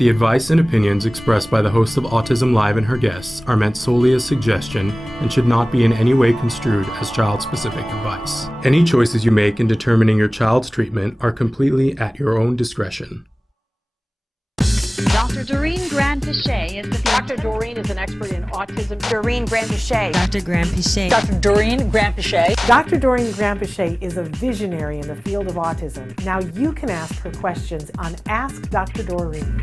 The advice and opinions expressed by the host of Autism Live and her guests are meant solely as suggestion and should not be in any way construed as child-specific advice. Any choices you make in determining your child's treatment are completely at your own discretion. Dr. Doreen Granpeesheh is the Dr. Doreen is an expert in autism. Doreen Granpeesheh. Dr. Granpeesheh. Dr. Doreen Granpeesheh. Dr. Doreen Granpeesheh is a visionary in the field of autism. Now you can ask her questions on Ask Dr. Doreen.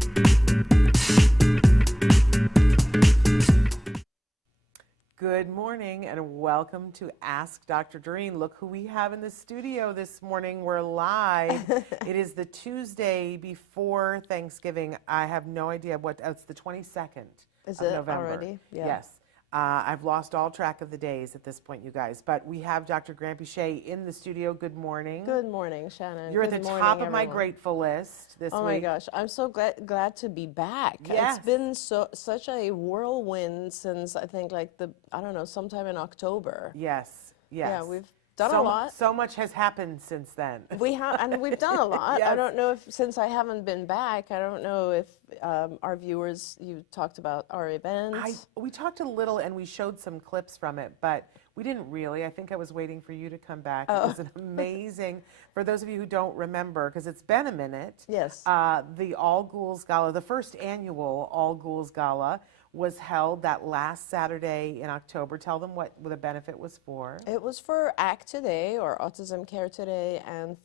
Good morning and welcome to Ask Dr. Doreen. Look who we have in the studio this morning. We're live. It is the Tuesday before Thanksgiving. I have no idea what, it's the 22nd Is of it November. already? Yeah. Yes. I've lost all track of the days at this point, you guys. But we have Dr. Granpeesheh in the studio. Good morning. Good morning, Shannon. You're at Good the morning, top of my everyone. grateful list this week. Oh my gosh, I'm so glad to be back. Yes. It's been such a whirlwind since I think sometime in October. Yes, yes. Yeah, we've done a lot. So much has happened since then. We've done a lot. Yes. I don't know if, since I haven't been back, I don't know if our viewers, you talked about our events. We talked a little and we showed some clips from it, but we didn't really. I think I was waiting for you to come back. It was an amazing, for those of you who don't remember, because it's been a minute. Yes. The All Ghouls Gala, the first annual All Ghouls Gala, was held that last Saturday in October. Tell them what the benefit was for. It was for ACT Today, or Autism Care Today, and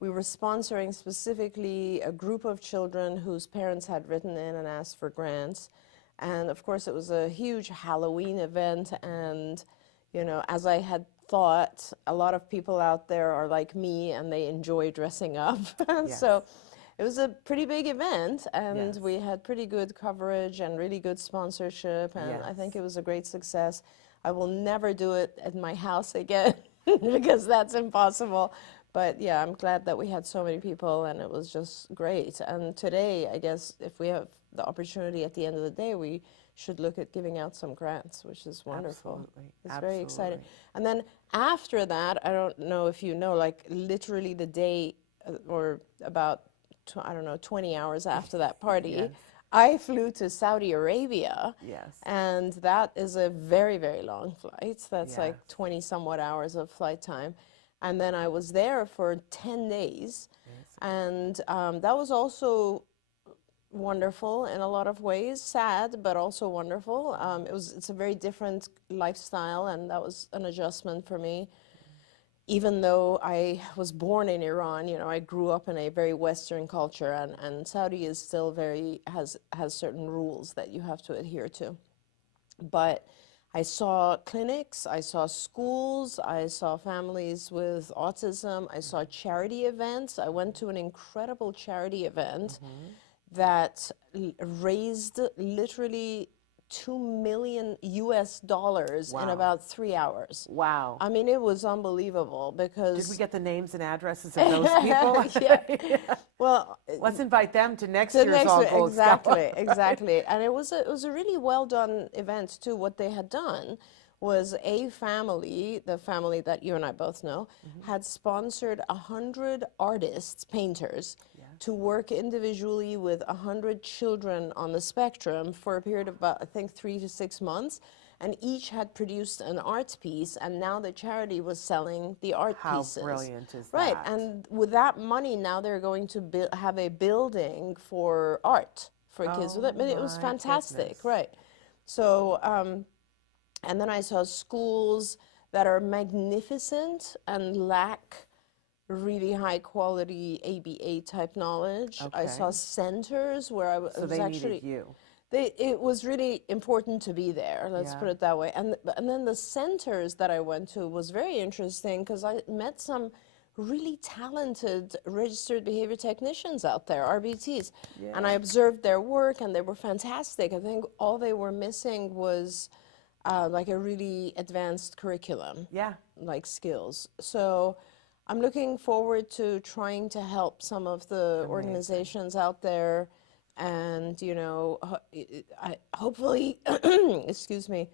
we were sponsoring specifically a group of children whose parents had written in and asked for grants. And of course it was a huge Halloween event, and you know, as I had thought, a lot of people out there are like me and they enjoy dressing up. Yes. So it was a pretty big event, and Yes. we had pretty good coverage and really good sponsorship, and I think it was a great success. I will never do it at my house again because that's impossible. But yeah, I'm glad that we had so many people, and it was just great. And today, I guess, if we have the opportunity at the end of the day, we should look at giving out some grants, which is wonderful. Absolutely. It's very exciting. Absolutely. And then after that, I don't know if you know, like literally the day or about 20 hours after that party, Yes. I flew to Saudi Arabia. Yes. And that is a very, very long flight. That's Yes. like 20 somewhat hours of flight time. And then I was there for 10 days. Yes. And that was also wonderful in a lot of ways, sad, but also wonderful. It's a very different lifestyle, and that was an adjustment for me. Even though I was born in Iran, you know, I grew up in a very Western culture, and Saudi is still has certain rules that you have to adhere to. But I saw clinics, I saw schools, I saw families with autism, I saw charity events. I went to an incredible charity event that raised literally $2 million in about 3 hours. Wow. I mean, it was unbelievable because... Did we get the names and addresses of those people? Yeah. Well, let's invite them to next the year's next All one, Ghouls exactly, Gala. exactly. And it was a really well done event too. What they had done was a family, the family that you and I both know, had sponsored 100 artists, painters, to work individually with 100 children on the spectrum for a period of about, I think, 3 to 6 months. And each had produced an art piece, and now the charity was selling the art pieces. How brilliant is that? Right, and with that money, now they're going to have a building for art for kids. So that, I mean, it was my fantastic, goodness. right? So, and then I saw schools that are magnificent and lack really high quality ABA type knowledge. I saw Okay. centers where I was So they actually... needed you. It was really important to be there, let's Yeah. put it that way. And then the centers that I went to was very interesting because I met some really talented registered behavior technicians out there, RBTs. Yeah. And I observed their work, and they were fantastic. I think all they were missing was like a really advanced curriculum, Yeah. like skills. So I'm looking forward to trying to help some of the organizations out there. And, you know, hopefully, excuse me,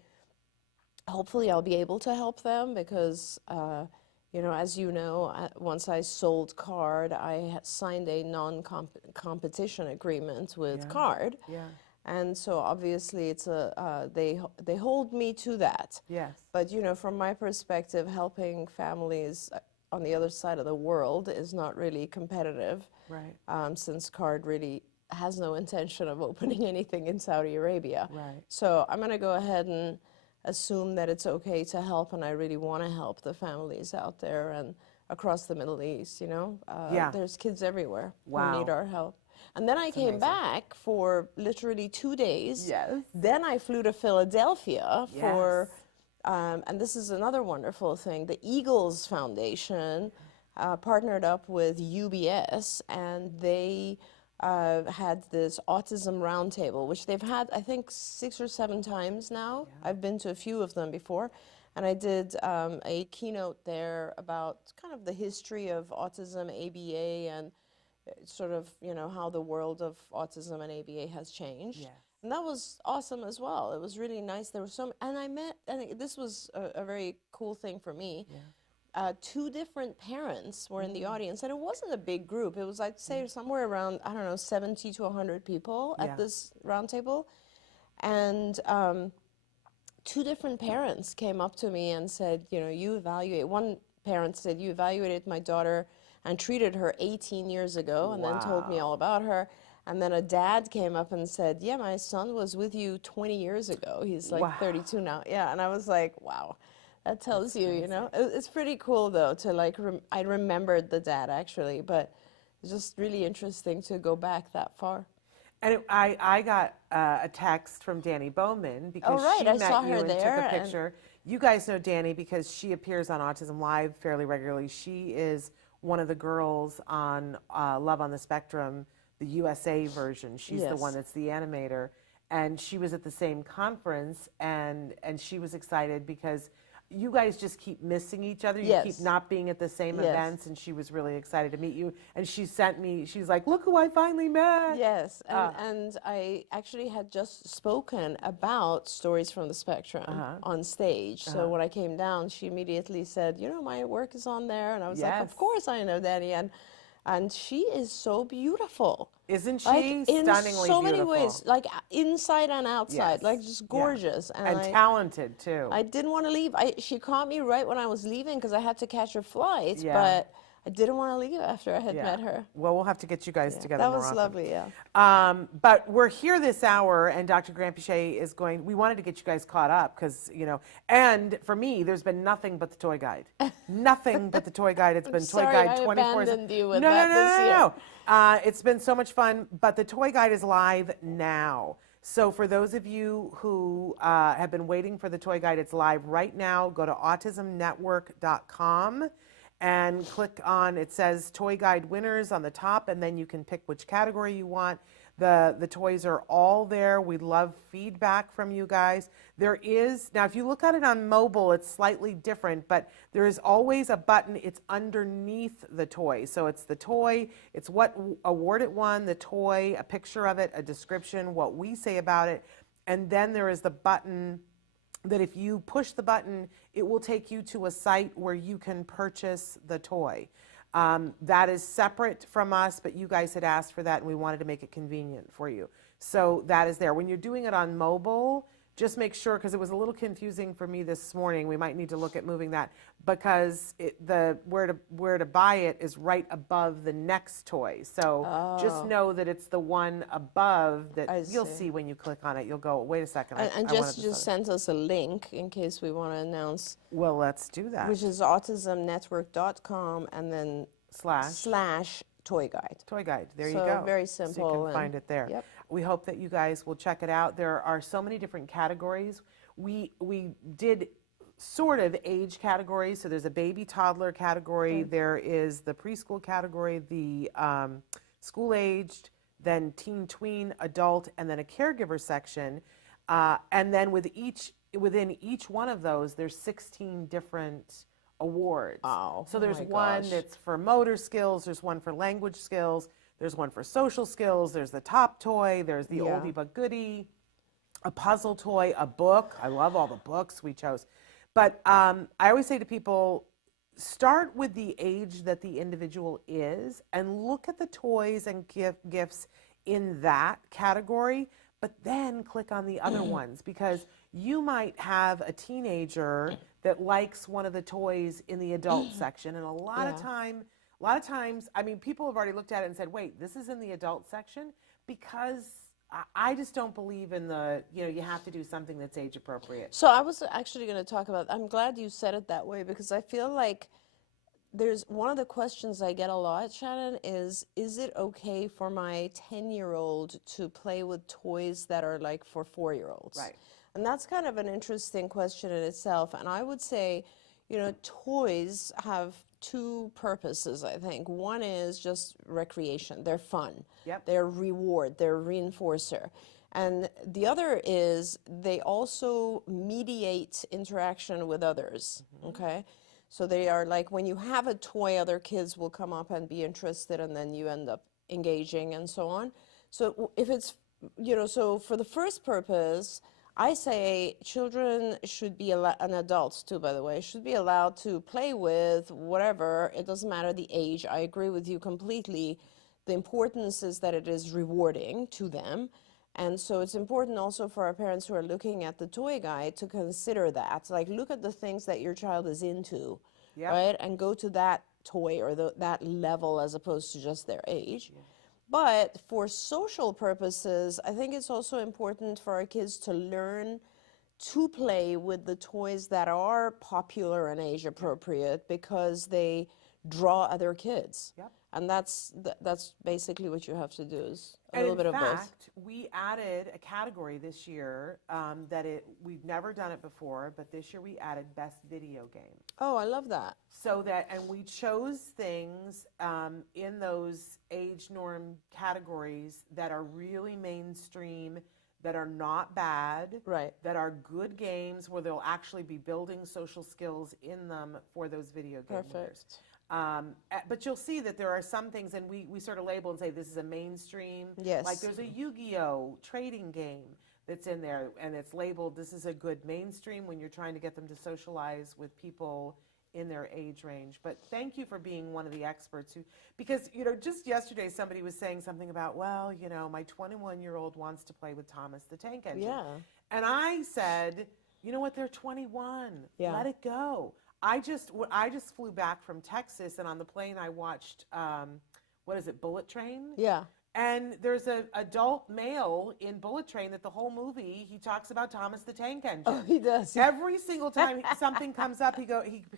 hopefully I'll be able to help them because, You know, as you know, once I sold Card, I signed a non-competition agreement with Card. Yeah. And so obviously it's they hold me to that. Yes. But you know, from my perspective, helping families on the other side of the world is not really competitive. Right. Since Card really has no intention of opening anything in Saudi Arabia. Right. So I'm going to go ahead and assume that it's okay to help, and I really want to help the families out there and across the Middle East, you know. Yeah. There's kids everywhere Wow. who need our help. And then I came back for literally 2 days. Yes. Then I flew to Philadelphia for, Yes. and this is another wonderful thing, the Eagles Foundation partnered up with UBS, and they had this autism roundtable, which they've had, I think, 6 or 7 times now. Yeah. I've been to a few of them before. And I did a keynote there about kind of the history of autism, ABA, and sort of, you know, how the world of autism and ABA has changed. Yes. And that was awesome as well. It was really nice. There were and I met, and this was a very cool thing for me. Yeah. 2 different parents were in the audience, and it wasn't a big group. It was, I'd say, somewhere around, I don't know, 70 to 100 people at this round table. And 2 different parents came up to me and said, you know, one parent said, you evaluated my daughter and treated her 18 years ago, and then told me all about her. And then a dad came up and said, yeah, my son was with you 20 years ago. He's like 32 now. Yeah, and I was like, wow. That tells you, you know. It's pretty cool, though, to like, I remembered the dad, actually, but it's just really interesting to go back that far. And I got a text from Danny Bowman because she I met saw you her and there, took a picture. You guys know Danny because she appears on Autism Live fairly regularly. She is one of the girls on Love on the Spectrum, the USA version. She's the one that's the animator. And she was at the same conference, and she was excited because you guys just keep missing each other. You keep not being at the same events, and she was really excited to meet you. And she sent me, she's like, look who I finally met. Yes, and I actually had just spoken about Stories from the Spectrum on stage. So when I came down, she immediately said, you know, my work is on there. And I was like, of course I know Danny. And she is so beautiful. Isn't she? Like, in stunningly so many beautiful. ways, like inside and outside, like just gorgeous. And talented, too. I didn't want to leave. She caught me right when I was leaving because I had to catch a flight, but I didn't want to leave after I had met her. Well, we'll have to get you guys together That more was often. lovely, yeah. But we're here this hour, and Dr. Granpeesheh is we wanted to get you guys caught up because, you know, and for me, there's been nothing but the toy guide. Nothing but the toy guide. It's been Toy Guide 24/7. I abandoned you with that this year. No. It's been so much fun, but the toy guide is live now. So for those of you who have been waiting for the toy guide, it's live right now. Go to autismnetwork.com. and click on, it says Toy Guide Winners on the top, and then you can pick which category you want. The toys are all there. We love feedback from you guys. There is, now if you look at it on mobile, it's slightly different, but there is always a button. It's underneath the toy. So it's the toy, it's what award it won, the toy, a picture of it, a description, what we say about it, and then there is the button that if you push the button, it will take you to a site where you can purchase the toy. That is separate from us, but you guys had asked for that, and we wanted to make it convenient for you. So that is there. When you're doing it on mobile, just make sure, because it was a little confusing for me this morning. We might need to look at moving that, because where to buy it is right above the next toy. So just know that it's the one above that you'll see when you click on it. You'll go, wait a second. And just send us a link in case we want to announce. Well, let's do that. Which is autismnetwork.com and then slash toy guide. Toy guide. There you So go. very simple. So you can find it there. Yep. We hope that you guys will check it out. There are so many different categories. We did sort of age categories. So there's a baby toddler category. There is the preschool category, the school aged, then teen tween, adult, and then a caregiver section. And then within each one of those, there's 16 different awards. Oh, so there's my one gosh. that's for motor skills, there's one for language skills, there's one for social skills, there's the top toy, there's the oldie but goodie, a puzzle toy, a book. I love all the books we chose. But I always say to people, start with the age that the individual is and look at the toys and gifts in that category, but then click on the other ones, because you might have a teenager that likes one of the toys in the adult section, and a lot of times, I mean, people have already looked at it and said, wait, this is in the adult section, because I just don't believe in you have to do something that's age appropriate. So I was actually going to talk about, I'm glad you said it that way, because I feel like there's one of the questions I get a lot, Shannon, is it okay for my 10-year-old to play with toys that are like for 4-year-olds? Right. And that's kind of an interesting question in itself. And I would say, toys have two purposes, I think. One is just recreation. They're fun. Yep. They're reward. They're reinforcer. And the other is they also mediate interaction with others, okay? So they are like, when you have a toy, other kids will come up and be interested, and then you end up engaging and so on. So if it's, so for the first purpose, I say children should be allowed, and adults too, by the way, should be allowed to play with whatever. It doesn't matter the age. I agree with you completely. The importance is that it is rewarding to them. And so it's important also for our parents who are looking at the toy guide to consider that. Like, look at the things that your child is into, right? And go to that toy or that level as opposed to just their age. Yeah. But for social purposes, I think it's also important for our kids to learn to play with the toys that are popular and age appropriate, because they draw other kids. Yep. And that's basically what you have to do, is a little bit of both. In fact, we added a category this year we've never done it before, but this year we added best video game. Oh, I love that. And we chose things in those age norm categories that are really mainstream, that are not bad, right, that are good games where they'll actually be building social skills in them for those video game winners. But you'll see that there are some things, and we sort of label and say this is a mainstream. Yes. Like there's a Yu-Gi-Oh! Trading game that's in there, and it's labeled this is a good mainstream when you're trying to get them to socialize with people in their age range. But thank you for being one of the experts because just yesterday somebody was saying something about, well, my 21-year-old wants to play with Thomas the Tank Engine. Yeah. And I said, you know what, they're 21. Yeah. Let it go. I just flew back from Texas, and on the plane I watched, Bullet Train? Yeah. And there's an adult male in Bullet Train that the whole movie, he talks about Thomas the Tank Engine. Oh, he does. Every single time something comes up, he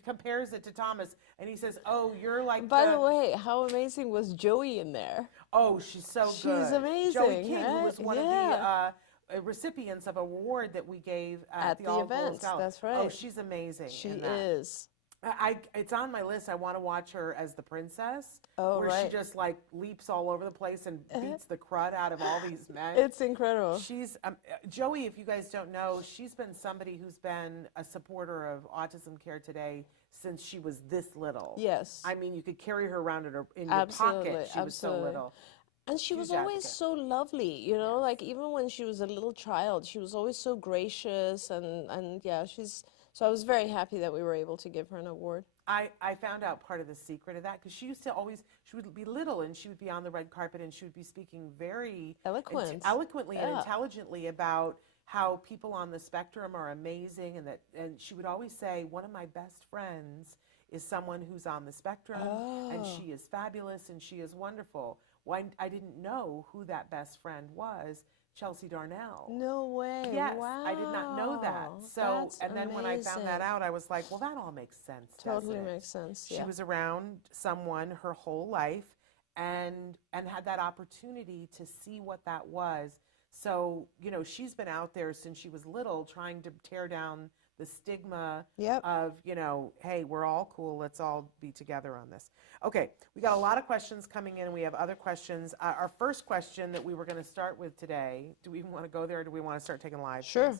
compares it to Thomas, and he says, oh, you're like By the way, how amazing was Joey in there? Oh, she's so good. She's amazing. Joey King, who was one of the recipients of a award that we gave at the event. That's right. Oh, she's amazing. She is. It's on my list. I want to watch her as the princess, where she just like leaps all over the place and beats the crud out of all these men. It's incredible. She's Joey. If you guys don't know, she's been somebody who's been a supporter of Autism Care Today since she was this little. Yes. I mean, you could carry her around in your pocket. She was so little. And she was always so lovely, like even when she was a little child, she was always so gracious and yeah, so I was very happy that we were able to give her an award. I found out part of the secret of that because she would be little and she would be on the red carpet and she would be speaking very eloquently and intelligently about how people on the spectrum are amazing, and she would always say, one of my best friends is someone who's on the spectrum and she is fabulous and she is wonderful. Well, I didn't know who that best friend was. Chelsea Darnell. No way. Yes, wow. I did not know that. So, That's and then when I found that out, I was like, well, that all makes sense. Totally makes sense. She was around someone her whole life and had that opportunity to see what that was. So, she's been out there since she was little trying to tear down the stigma of, hey, we're all cool. Let's all be together on this. Okay, we got a lot of questions coming in, and we have other questions. Our first question that we were going to start with today, do we even want to go there, or do we want to start taking live? Sure.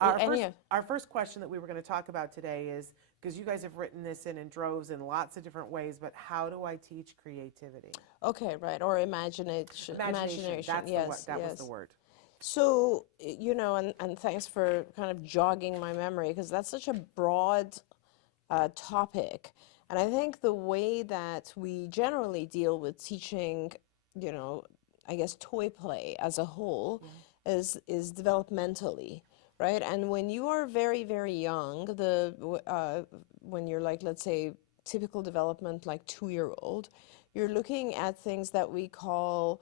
Our first question that we were going to talk about today is, because you guys have written this in droves in lots of different ways, but how do I teach creativity? Okay, right, or imagination. That was the word. So, and thanks for kind of jogging my memory, because that's such a broad topic. And I think the way that we generally deal with teaching, I guess toy play as a whole is developmentally, right? And when you are very, very young, when you're like, let's say, typical development, like 2-year-old, you're looking at things that we call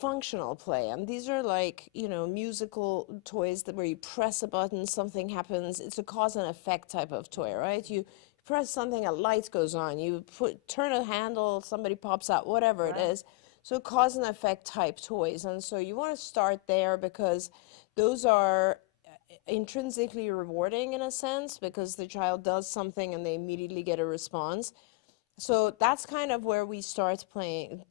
functional play. And these are like, musical toys where you press a button, something happens. It's a cause and effect type of toy, right? You press something, a light goes on. You turn a handle, somebody pops out, whatever it is. So cause and effect type toys. And so you want to start there because those are intrinsically rewarding in a sense because the child does something and they immediately get a response. So that's kind of where we start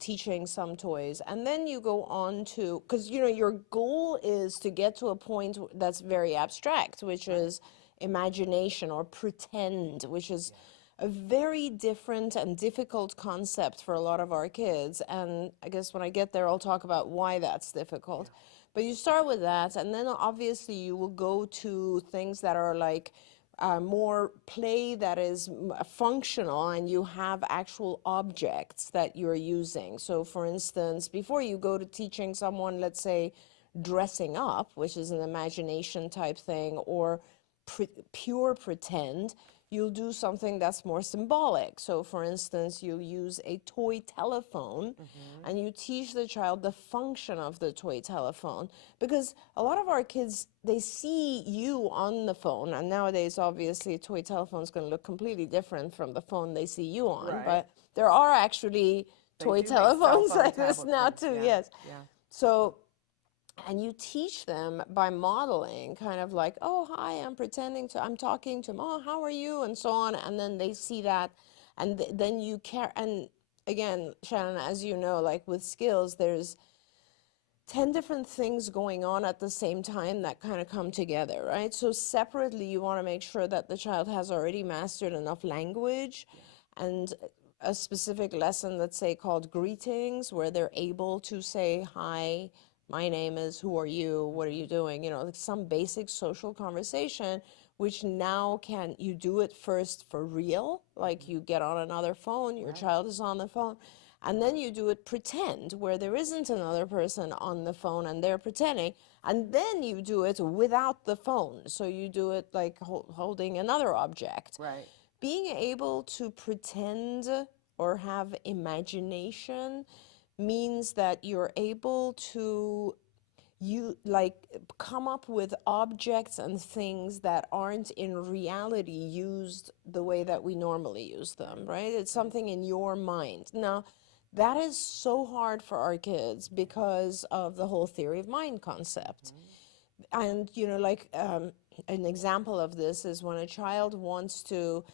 teaching some toys. And then you go on to, because your goal is to get to a point that's very abstract, which is imagination or pretend, which is a very different and difficult concept for a lot of our kids. And I guess when I get there, I'll talk about why that's difficult. But you start with that, and then obviously you will go to things that are like more play that is functional, and you have actual objects that you're using. So for instance, before you go to teaching someone, let's say, dressing up, which is an imagination type thing, or pure pretend, you'll do something that's more symbolic. So for instance, you use a toy telephone and you teach the child the function of the toy telephone. Because a lot of our kids, they see you on the phone, and nowadays obviously a toy telephone is going to look completely different from the phone they see you on, but there are actually toy telephones like this now too, yes. So, and you teach them by modeling, kind of like, oh, hi, I'm talking to Mom, how are you, and so on, and then they see that, and then you care. And again, Shannon, as you know, like with skills, there's 10 different things going on at the same time that kind of come together, right? So separately, you want to make sure that the child has already mastered enough language and a specific lesson, let's say, called greetings, where they're able to say, hi, my name is, who are you, what are you doing, like some basic social conversation, which now you do it first for real, like you get on another phone, your child is on the phone, and then you do it pretend, where there isn't another person on the phone and they're pretending, and then you do it without the phone, so you do it like holding another object. Right. Being able to pretend or have imagination means that you're able to come up with objects and things that aren't in reality used the way that we normally use them, right? It's something in your mind. Now, that is so hard for our kids because of the whole theory of mind concept. And, an example of this is when a child wants to,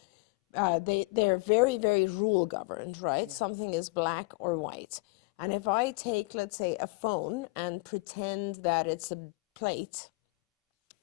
they're very, very rule governed, right? Something is black or white. And if I take, let's say, a phone and pretend that it's a plate,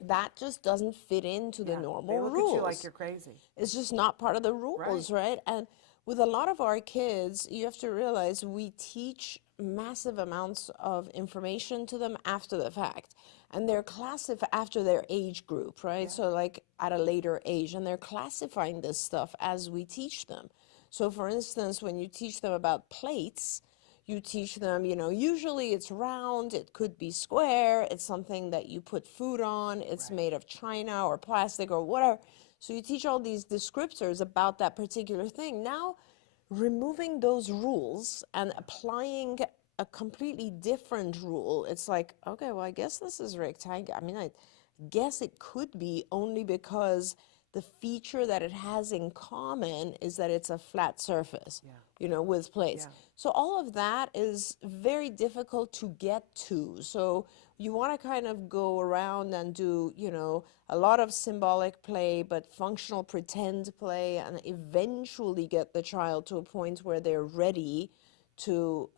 that just doesn't fit into the normal they look rules. at you like you're crazy. It's just not part of the rules, right? And with a lot of our kids, you have to realize we teach massive amounts of information to them after the fact. And they're classified after their age group, right? So like at a later age, and they're classifying this stuff as we teach them. So for instance, when you teach them about plates, you teach them, usually it's round, it could be square, it's something that you put food on, it's made of china or plastic or whatever. So you teach all these descriptors about that particular thing. Now, removing those rules and applying a completely different rule, it's like, okay, well, I guess this is rectangular. I mean, I guess it could be only because the feature that it has in common is that it's a flat surface, with plates. So all of that is very difficult to get to. So you want to kind of go around and do, a lot of symbolic play, but functional pretend play, and eventually get the child to a point where they're ready to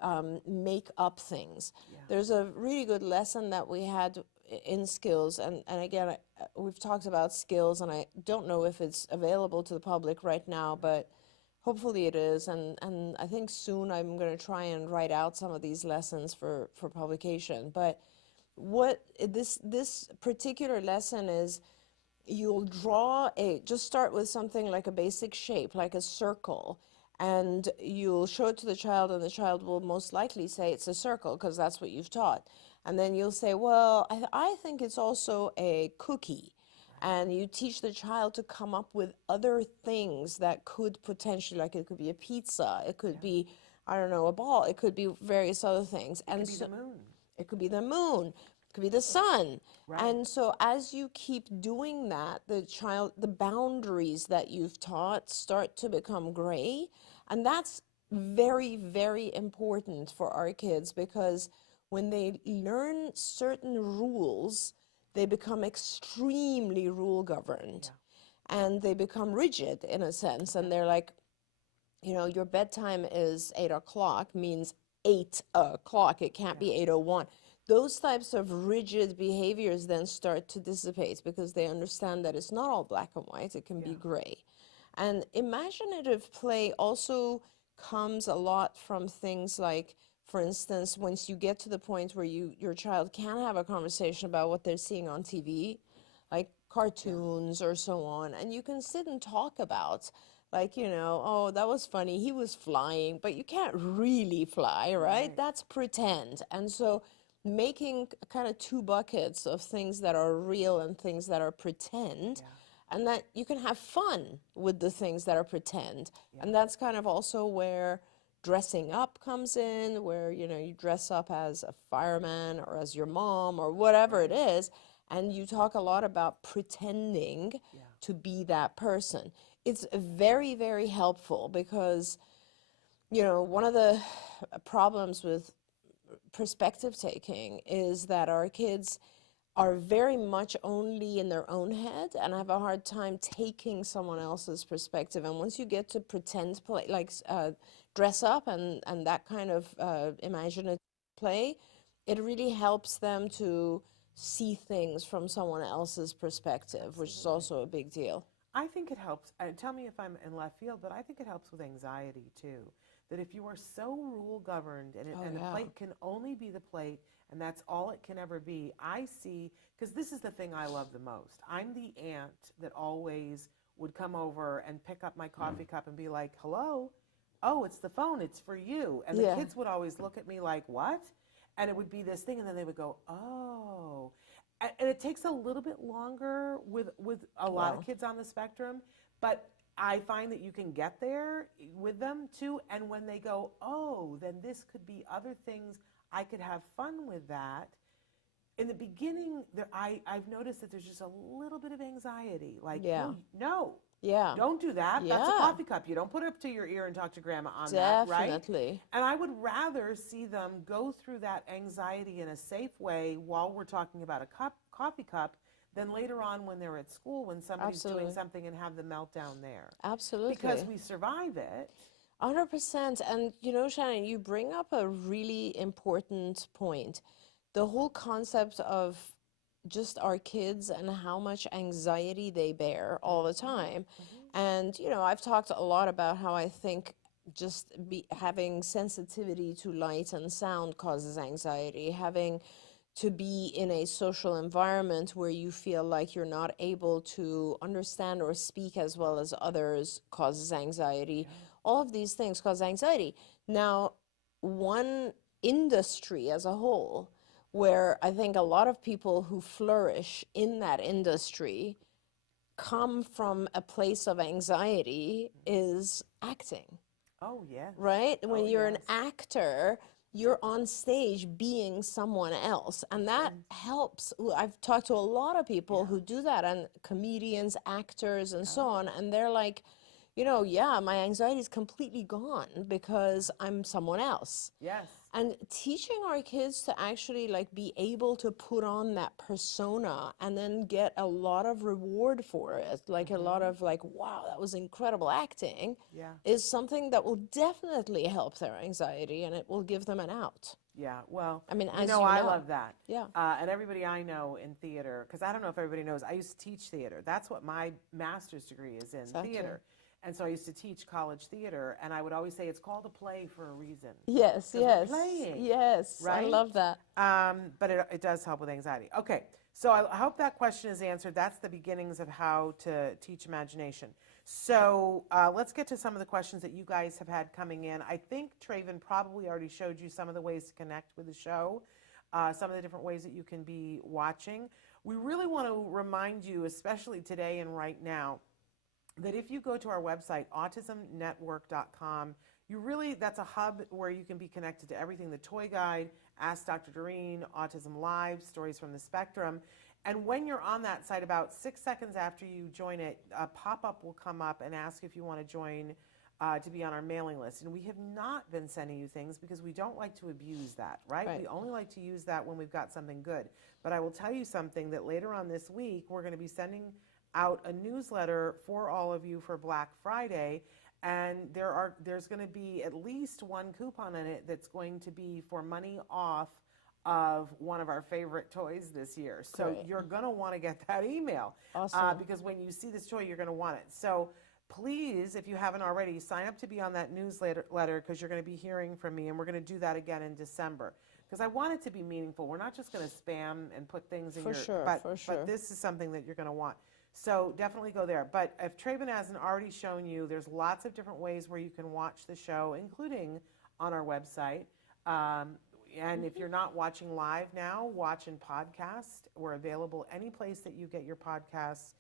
make up things. There's a really good lesson that we had in skills, and again, we've talked about skills, and I don't know if it's available to the public right now, but hopefully it is, and I think soon I'm going to try and write out some of these lessons for publication. But what this particular lesson is you'll just start with something like a basic shape, like a circle, and you'll show it to the child, and the child will most likely say it's a circle because that's what you've taught. And then you'll say, well, I think it's also a cookie. And you teach the child to come up with other things that could potentially, like it could be a pizza, it could be, I don't know, a ball, it could be various other things. It could be the moon. It could be the moon, it could be the sun. Right. And so as you keep doing that, the boundaries that you've taught start to become gray. And that's very, very important for our kids, because when they learn certain rules, they become extremely rule governed, and they become rigid in a sense. And they're like, you know, your bedtime is 8 o'clock means 8 o'clock. It can't be 8:01. Those types of rigid behaviors then start to dissipate because they understand that it's not all black and white, it can be gray. And imaginative play also comes a lot from things like, for instance, once you get to the point where your child can have a conversation about what they're seeing on TV, like cartoons or so on, and you can sit and talk about, like, you know, oh, that was funny, he was flying, but you can't really fly, right? That's pretend. And so making kind of two buckets of things that are real and things that are pretend, and that you can have fun with the things that are pretend. And that's kind of also where dressing up comes in, where, you know, you dress up as a fireman or as your mom or whatever it is, and you talk a lot about pretending to be that person. It's very, very helpful because, you know, one of the problems with perspective taking is that our kids are very much only in their own head and have a hard time taking someone else's perspective. And once you get to pretend play, like dress up and that kind of imaginative play, it really helps them to see things from someone else's perspective, which is also a big deal. I think it helps, and tell me if I'm in left field, but I think it helps with anxiety too. That if you are so rule governed and the plate can only be the plate and that's all it can ever be, I see, because this is the thing I love the most. I'm the aunt that always would come over and pick up my coffee cup and be like, hello, oh, it's the phone, it's for you. And the kids would always look at me like, what? And it would be this thing, and then they would go, oh. And it takes a little bit longer with a lot of kids on the spectrum, but I find that you can get there with them too. And when they go, oh, then this could be other things, I could have fun with that. In the beginning, I've noticed that there's just a little bit of anxiety. Like, oh, no, don't do that. That's a coffee cup. You don't put it up to your ear and talk to grandma on that, right? Definitely. And I would rather see them go through that anxiety in a safe way while we're talking about a coffee cup than later on when they're at school, when somebody's doing something, and have the meltdown there. Absolutely. Because we survive it. 100%. And, you know, Shannon, you bring up a really important point. The whole concept of just our kids and how much anxiety they bear all the time. And, you know, I've talked a lot about how I think just having sensitivity to light and sound causes anxiety. Having to be in a social environment where you feel like you're not able to understand or speak as well as others causes anxiety. All of these things cause anxiety. Now, one industry as a whole, where I think a lot of people who flourish in that industry come from a place of anxiety, is acting. Oh, yes. Right? When you're an actor, you're on stage being someone else, and that helps. I've talked to a lot of people who do that, and comedians, actors, and so on, and they're like, you know, my anxiety is completely gone because I'm someone else. Yes. And teaching our kids to actually like be able to put on that persona and then get a lot of reward for it, like a lot of like, wow, that was incredible acting, is something that will definitely help their anxiety, and it will give them an out. Yeah, well, I mean, I love that. Yeah. And everybody I know in theater, because I don't know if everybody knows, I used to teach theater. That's what my master's degree is in, theater. And so I used to teach college theater, and I would always say it's called a play for a reason. Yes, yes. We're playing, yes, right? I love that. But it does help with anxiety. Okay, So I hope that question is answered. That's the beginnings of how to teach imagination. So let's get to some of the questions that you guys have had coming in. I think Traven probably already showed you some of the ways to connect with the show, some of the different ways that you can be watching. We really want to remind you, especially today and right now, that if you go to our website, autismnetwork.com, that's a hub where you can be connected to everything, the toy guide, Ask Dr. Doreen, Autism Live, Stories from the Spectrum. And when you're on that site, about 6 seconds after you join it, a pop-up will come up and ask if you want to join to be on our mailing list. And we have not been sending you things because we don't like to abuse that, right? We only like to use that when we've got something good. But I will tell you something that later on this week, we're going to be sending out a newsletter for all of you for Black Friday. And there's going to be at least one coupon in it that's going to be for money off of one of our favorite toys this year. So Great. you're going to want to get that email. Awesome. Because when you see this toy, you're going to want it. So please, if you haven't already, sign up to be on that newsletter because you're going to be hearing from me, and we're going to do that again in December. Because I want it to be meaningful. We're not just going to spam and put things in For sure. but this is something that you're going to want. So definitely go there. But if Traven hasn't already shown you, there's lots of different ways where you can watch the show, including on our website. And if you're not watching live now, watch in podcast. We're available any place that you get your podcasts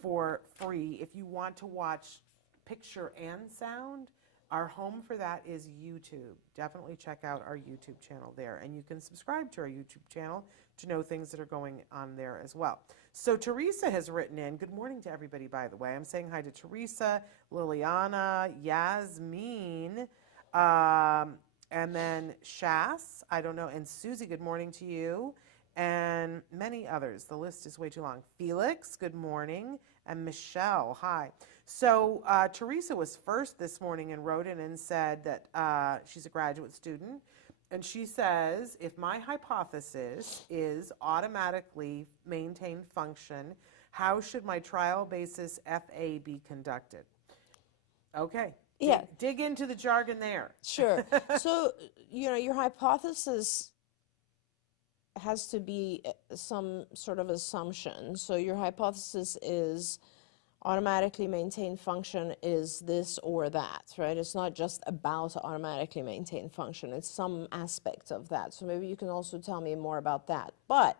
for free. If you want to watch picture and sound, our home for that is YouTube. Definitely check out our YouTube channel there. And you can subscribe to our YouTube channel to know things that are going on there as well. So Teresa has written in, good morning to everybody, by the way. I'm saying hi to Teresa, Liliana, Yasmin, and then Shas, I don't know, and Susie, good morning to you, and many others. The list is way too long. Felix, good morning, and Michelle, hi. So Teresa was first this morning and wrote in and said that she's a graduate student, and she says, if my hypothesis is automatically maintained function, how should my trial basis FA be conducted? Okay. Yeah. Dig into the jargon there. Sure. So, your hypothesis has to be some sort of assumption. So your hypothesis is automatically maintained function is this or that, right? It's not just about automatically maintained function. It's some aspect of that. So maybe you can also tell me more about that. But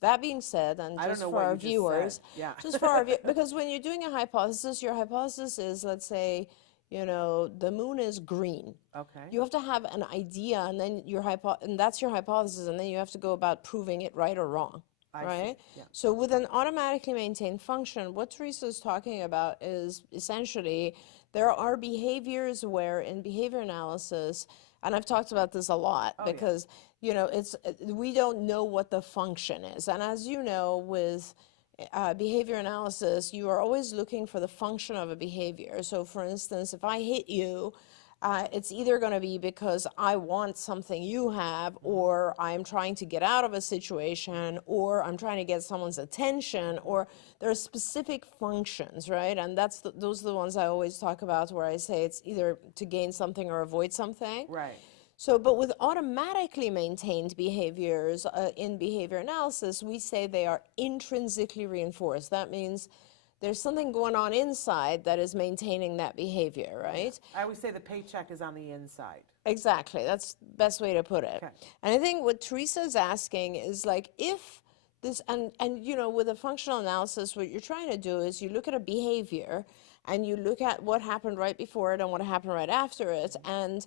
that being said, and just for our viewers, just for our because when you're doing a hypothesis, your hypothesis is, let's say, the moon is green. Okay. You have to have an idea, and then and that's your hypothesis, and then you have to go about proving it right or wrong. Right? Yeah. So with an automatically maintained function, what Teresa is talking about is essentially there are behaviors where in behavior analysis, and I've talked about this a lot because, we don't know what the function is. And as you know, with behavior analysis, you are always looking for the function of a behavior. So for instance, if I hit you, it's either going to be because I want something you have, or I'm trying to get out of a situation, or I'm trying to get someone's attention, or there are specific functions, right? And those are the ones I always talk about where I say it's either to gain something or avoid something. Right. So, but with automatically maintained behaviors in behavior analysis, we say they are intrinsically reinforced. That means there's something going on inside that is maintaining that behavior, right? I always say the paycheck is on the inside. Exactly. That's the best way to put it. Okay. And I think what Teresa's asking is like, if this, and with a functional analysis, what you're trying to do is you look at a behavior and you look at what happened right before it and what happened right after it, and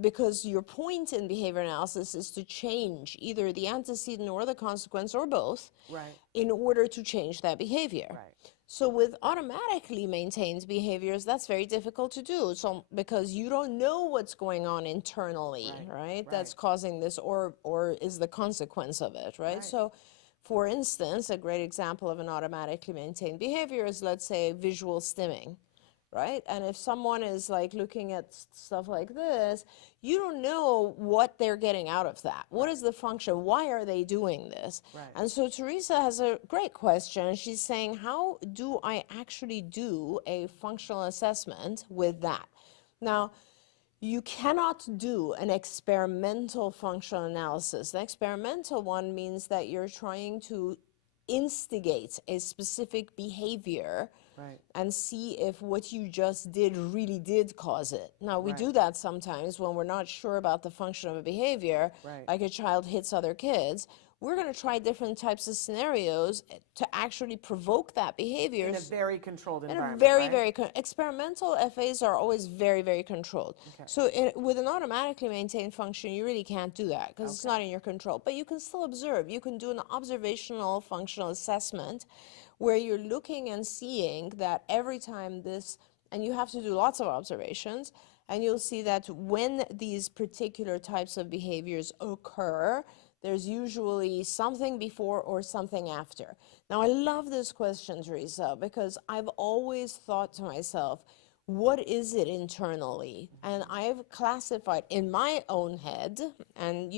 because your point in behavior analysis is to change either the antecedent or the consequence or both, right, in order to change that behavior. Right. So with automatically maintained behaviors, that's very difficult to do. So because you don't know what's going on internally, right? That's causing this or is the consequence of it, right? So for instance, a great example of an automatically maintained behavior is, let's say, visual stimming. Right? And if someone is like looking at stuff like this, you don't know what they're getting out of that. What is the function? Why are they doing this? Right. And so Teresa has a great question. She's saying, how do I actually do a functional assessment with that? Now, you cannot do an experimental functional analysis. The experimental one means that you're trying to instigate a specific behavior Right. and see if what you just did really did cause it. Now, we do Right. that sometimes when we're not sure about the function of a behavior, Right. like a child hits other kids. We're going to try different types of scenarios to actually provoke that behavior. In a very controlled In environment, a very, right? very experimental FAs are always very, very controlled. Okay. So with an automatically maintained function, you really can't do that because it's not in your control. But you can still observe. You can do an observational functional assessment where you're looking and seeing that every time this, and you have to do lots of observations, and you'll see that when these particular types of behaviors occur, there's usually something before or something after. Now, I love this question, Teresa, because I've always thought to myself, what is it internally? And I've classified in my own head, and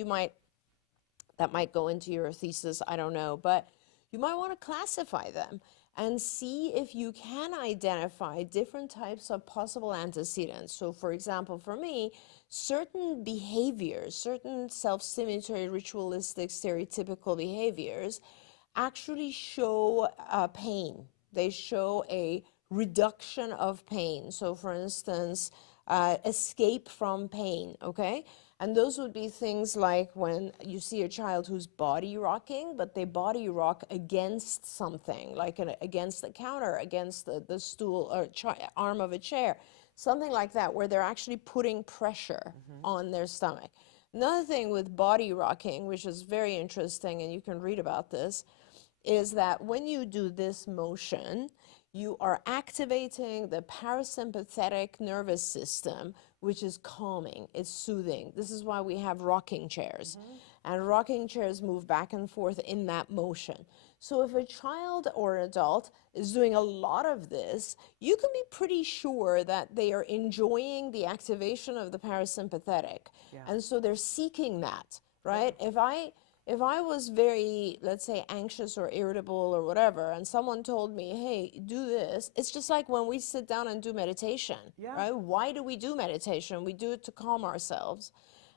that might go into your thesis, I don't know, but you might want to classify them and see if you can identify different types of possible antecedents. So, for example, for me, certain behaviors, certain self-stimulatory, ritualistic, stereotypical behaviors actually show pain. They show a reduction of pain. So, for instance, escape from pain, okay? And those would be things like when you see a child who's body rocking, but they body rock against something, like against the counter, against the stool or arm of a chair, something like that, where they're actually putting pressure on their stomach. Another thing with body rocking, which is very interesting, and you can read about this, is that when you do this motion, you are activating the parasympathetic nervous system, which is calming, it's soothing. This is why we have rocking chairs. And rocking chairs move back and forth in that motion. So if a child or an adult is doing a lot of this, you can be pretty sure that they are enjoying the activation of the parasympathetic. Yeah. And so they're seeking that, right? If I was very, let's say, anxious or irritable or whatever, and someone told me, hey, do this, it's just like when we sit down and do meditation, right? Why do we do meditation? We do it to calm ourselves.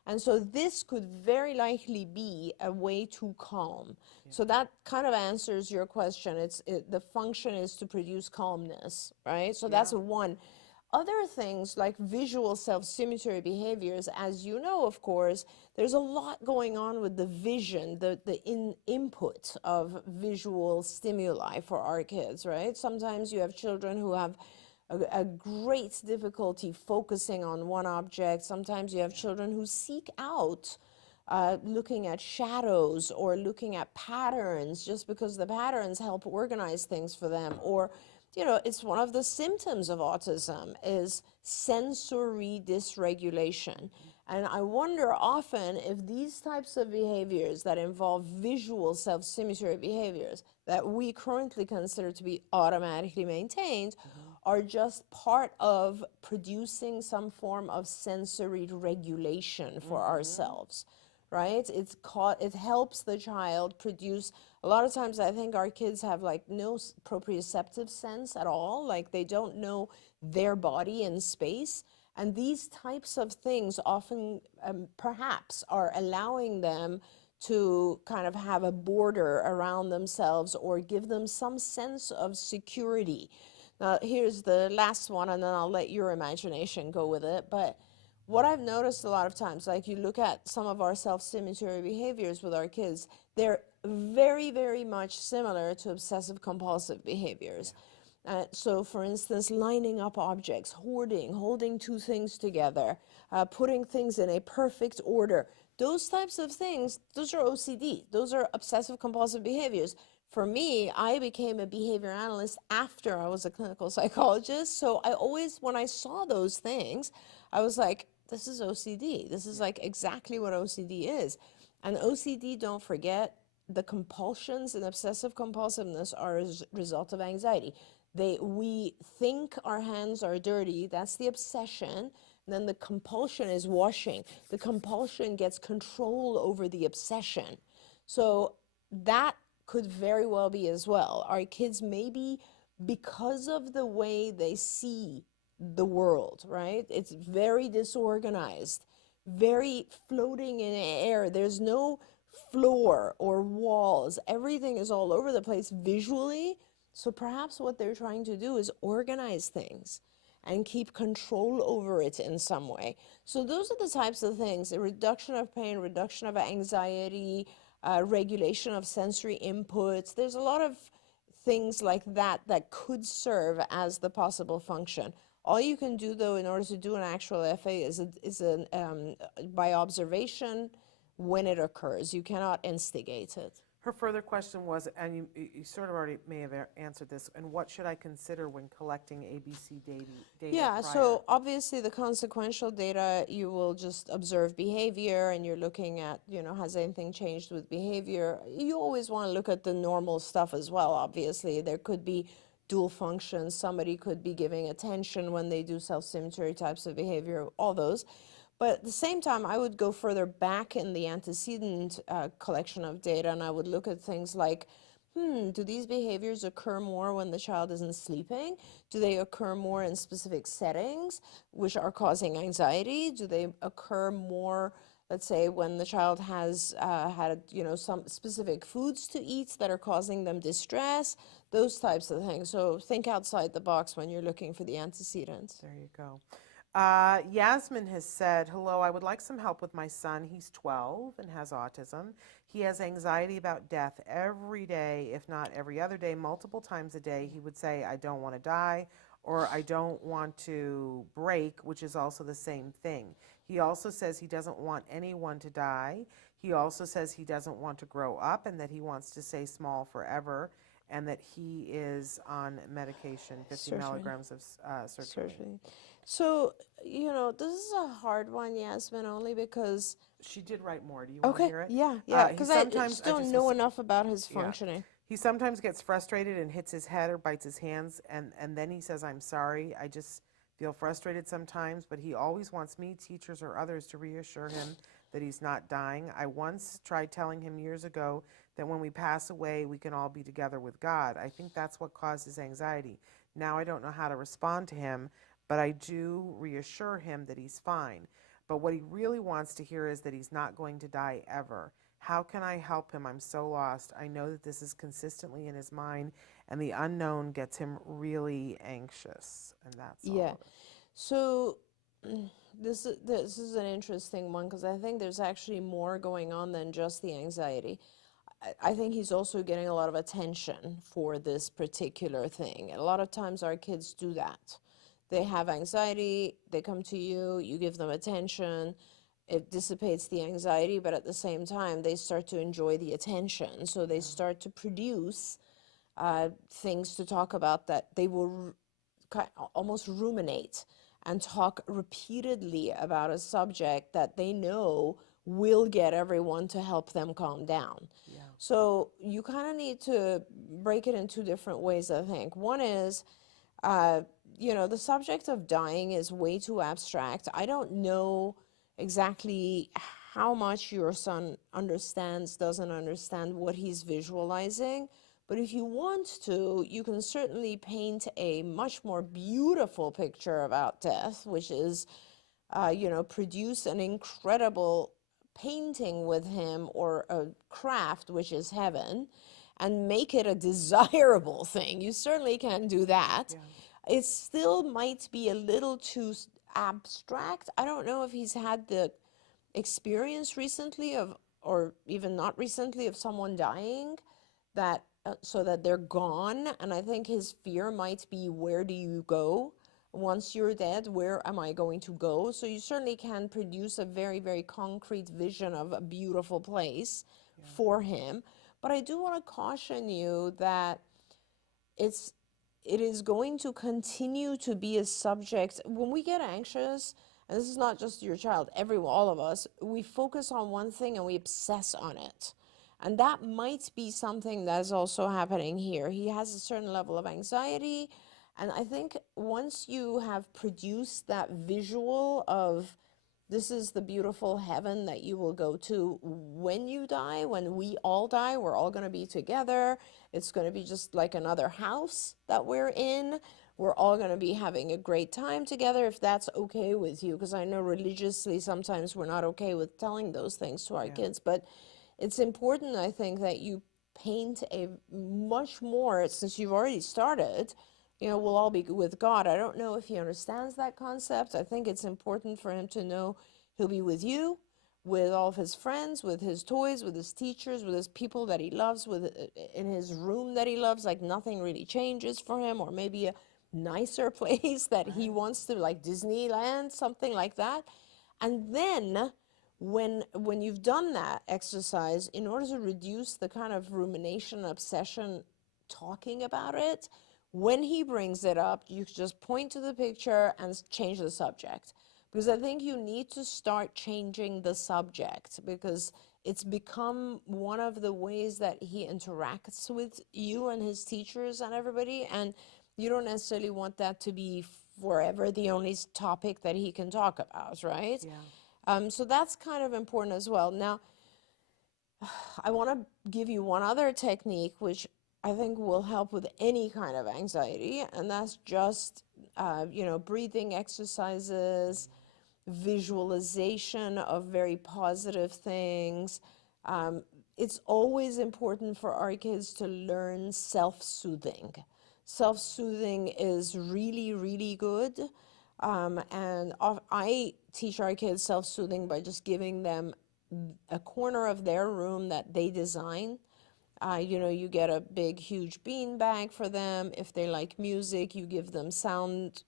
And so this could very likely be a way to calm. So that kind of answers your question. The function is to produce calmness, right? So that's one. Other things like visual self-stimulatory behaviors, as you know, of course, there's a lot going on with the vision, the input of visual stimuli for our kids, right? Sometimes you have children who have a great difficulty focusing on one object. Sometimes you have children who seek out looking at shadows or looking at patterns just because the patterns help organize things for them. Or, you know, it's one of the symptoms of autism is sensory dysregulation. And I wonder often if these types of behaviors that involve visual self-stimulatory behaviors that we currently consider to be automatically maintained are just part of producing some form of sensory regulation for ourselves, right? It helps the child produce. A lot of times I think our kids have like no proprioceptive sense at all, like they don't know their body in space. And these types of things often perhaps are allowing them to kind of have a border around themselves or give them some sense of security. Now, here's the last one, and then I'll let your imagination go with it. But what I've noticed a lot of times, like you look at some of our self-stimulatory behaviors with our kids, they're very, very much similar to obsessive-compulsive behaviors. So, for instance, lining up objects, hoarding, holding two things together, putting things in a perfect order. Those types of things, those are OCD. Those are obsessive-compulsive behaviors. For me, I became a behavior analyst after I was a clinical psychologist. So I always, when I saw those things, I was like, this is OCD. This is like exactly what OCD is. And OCD, don't forget, the compulsions in obsessive compulsiveness are a result of anxiety. We think our hands are dirty, that's the obsession, and then the compulsion is washing. The compulsion gets control over the obsession. So that could very well be as well. Our kids maybe, because of the way they see the world, right? It's very disorganized, very floating in air. There's no floor or walls. Everything is all over the place visually. So perhaps what they're trying to do is organize things and keep control over it in some way. So those are the types of things: a reduction of pain, reduction of anxiety, regulation of sensory inputs. There's a lot of things like that that could serve as the possible function. All you can do, though, in order to do an actual FA is by observation when it occurs. You cannot instigate it. Her further question was, and you sort of already may have answered this, and what should I consider when collecting ABC data Yeah, prior? so obviously the consequential data, you will just observe behavior, and you're looking at, has anything changed with behavior? You always want to look at the normal stuff as well, obviously. There could be dual functions. Somebody could be giving attention when they do self-stimulatory types of behavior, all those. But at the same time, I would go further back in the antecedent collection of data, and I would look at things like, do these behaviors occur more when the child isn't sleeping? Do they occur more in specific settings, which are causing anxiety? Do they occur more, let's say, when the child has had, some specific foods to eat that are causing them distress? Those types of things. So think outside the box when you're looking for the antecedents. There you go. Yasmin has said, hello, I would like some help with my son. He's 12 and has autism. He has anxiety about death every day, if not every other day, multiple times a day. He would say, I don't want to die, or I don't want to break, which is also the same thing. He also says he doesn't want anyone to die. He also says he doesn't want to grow up and that he wants to stay small forever, and that he is on medication, 50 milligrams of sertraline. Certainly. So, this is a hard one, Yasmin, only because... She did write more. Do you want to hear it? Yeah, because I just don't know enough about his functioning. He sometimes gets frustrated and hits his head or bites his hands, and then he says, I'm sorry, I just feel frustrated sometimes, but he always wants me, teachers, or others to reassure him that he's not dying. I once tried telling him years ago that when we pass away, we can all be together with God. I think that's what caused his anxiety. Now I don't know how to respond to him, but I do reassure him that he's fine. But what he really wants to hear is that he's not going to die ever. How can I help him? I'm so lost. I know that this is consistently in his mind, and the unknown gets him really anxious, and that's all. Yeah. So this is an interesting one, because I think there's actually more going on than just the anxiety. I think he's also getting a lot of attention for this particular thing. And a lot of times our kids do that. They have anxiety, they come to you, you give them attention, it dissipates the anxiety, but at the same time, they start to enjoy the attention. So they start to produce things to talk about that they will almost ruminate and talk repeatedly about a subject that they know will get everyone to help them calm down. Yeah. So you kind of need to break it in two different ways, I think. One is, the subject of dying is way too abstract. I don't know exactly how much your son doesn't understand what he's visualizing, but if you want to, you can certainly paint a much more beautiful picture about death, which is, produce an incredible painting with him, or a craft, which is heaven, and make it a desirable thing. You certainly can do that. Yeah. It still might be a little too abstract. I don't know if he's had the experience recently or even not recently, of someone dying that so that they're gone. And I think his fear might be, where do you go? Once you're dead, where am I going to go? So you certainly can produce a very, very concrete vision of a beautiful place for him. But I do want to caution you that it is going to continue to be a subject. When we get anxious, and this is not just your child, all of us, we focus on one thing and we obsess on it. And that might be something that is also happening here. He has a certain level of anxiety. And I think once you have produced that visual of, this is the beautiful heaven that you will go to when you die, when we all die, we're all going to be together. It's going to be just like another house that we're in. We're all going to be having a great time together, if that's okay with you. Because I know religiously sometimes we're not okay with telling those things to our kids. But it's important, I think, that you paint a much more, since you've already started, we'll all be with God. I don't know if he understands that concept. I think it's important for him to know he'll be with you, with all of his friends, with his toys, with his teachers, with his people that he loves, in his room that he loves, like nothing really changes for him, or maybe a nicer place that he wants to, like Disneyland, something like that. And then when you've done that exercise, in order to reduce the kind of rumination, obsession, talking about it, when he brings it up, you just point to the picture and change the subject. Because I think you need to start changing the subject, because it's become one of the ways that he interacts with you and his teachers and everybody, and you don't necessarily want that to be forever the only topic that he can talk about, right? Yeah. So that's kind of important as well. Now, I want to give you one other technique which I think will help with any kind of anxiety, and that's just, breathing exercises, visualization of very positive things. It's always important for our kids to learn self-soothing. Self-soothing is really, really good. And I teach our kids self-soothing by just giving them a corner of their room that they design. You get a big, huge bean bag for them. If they like music, you give them sound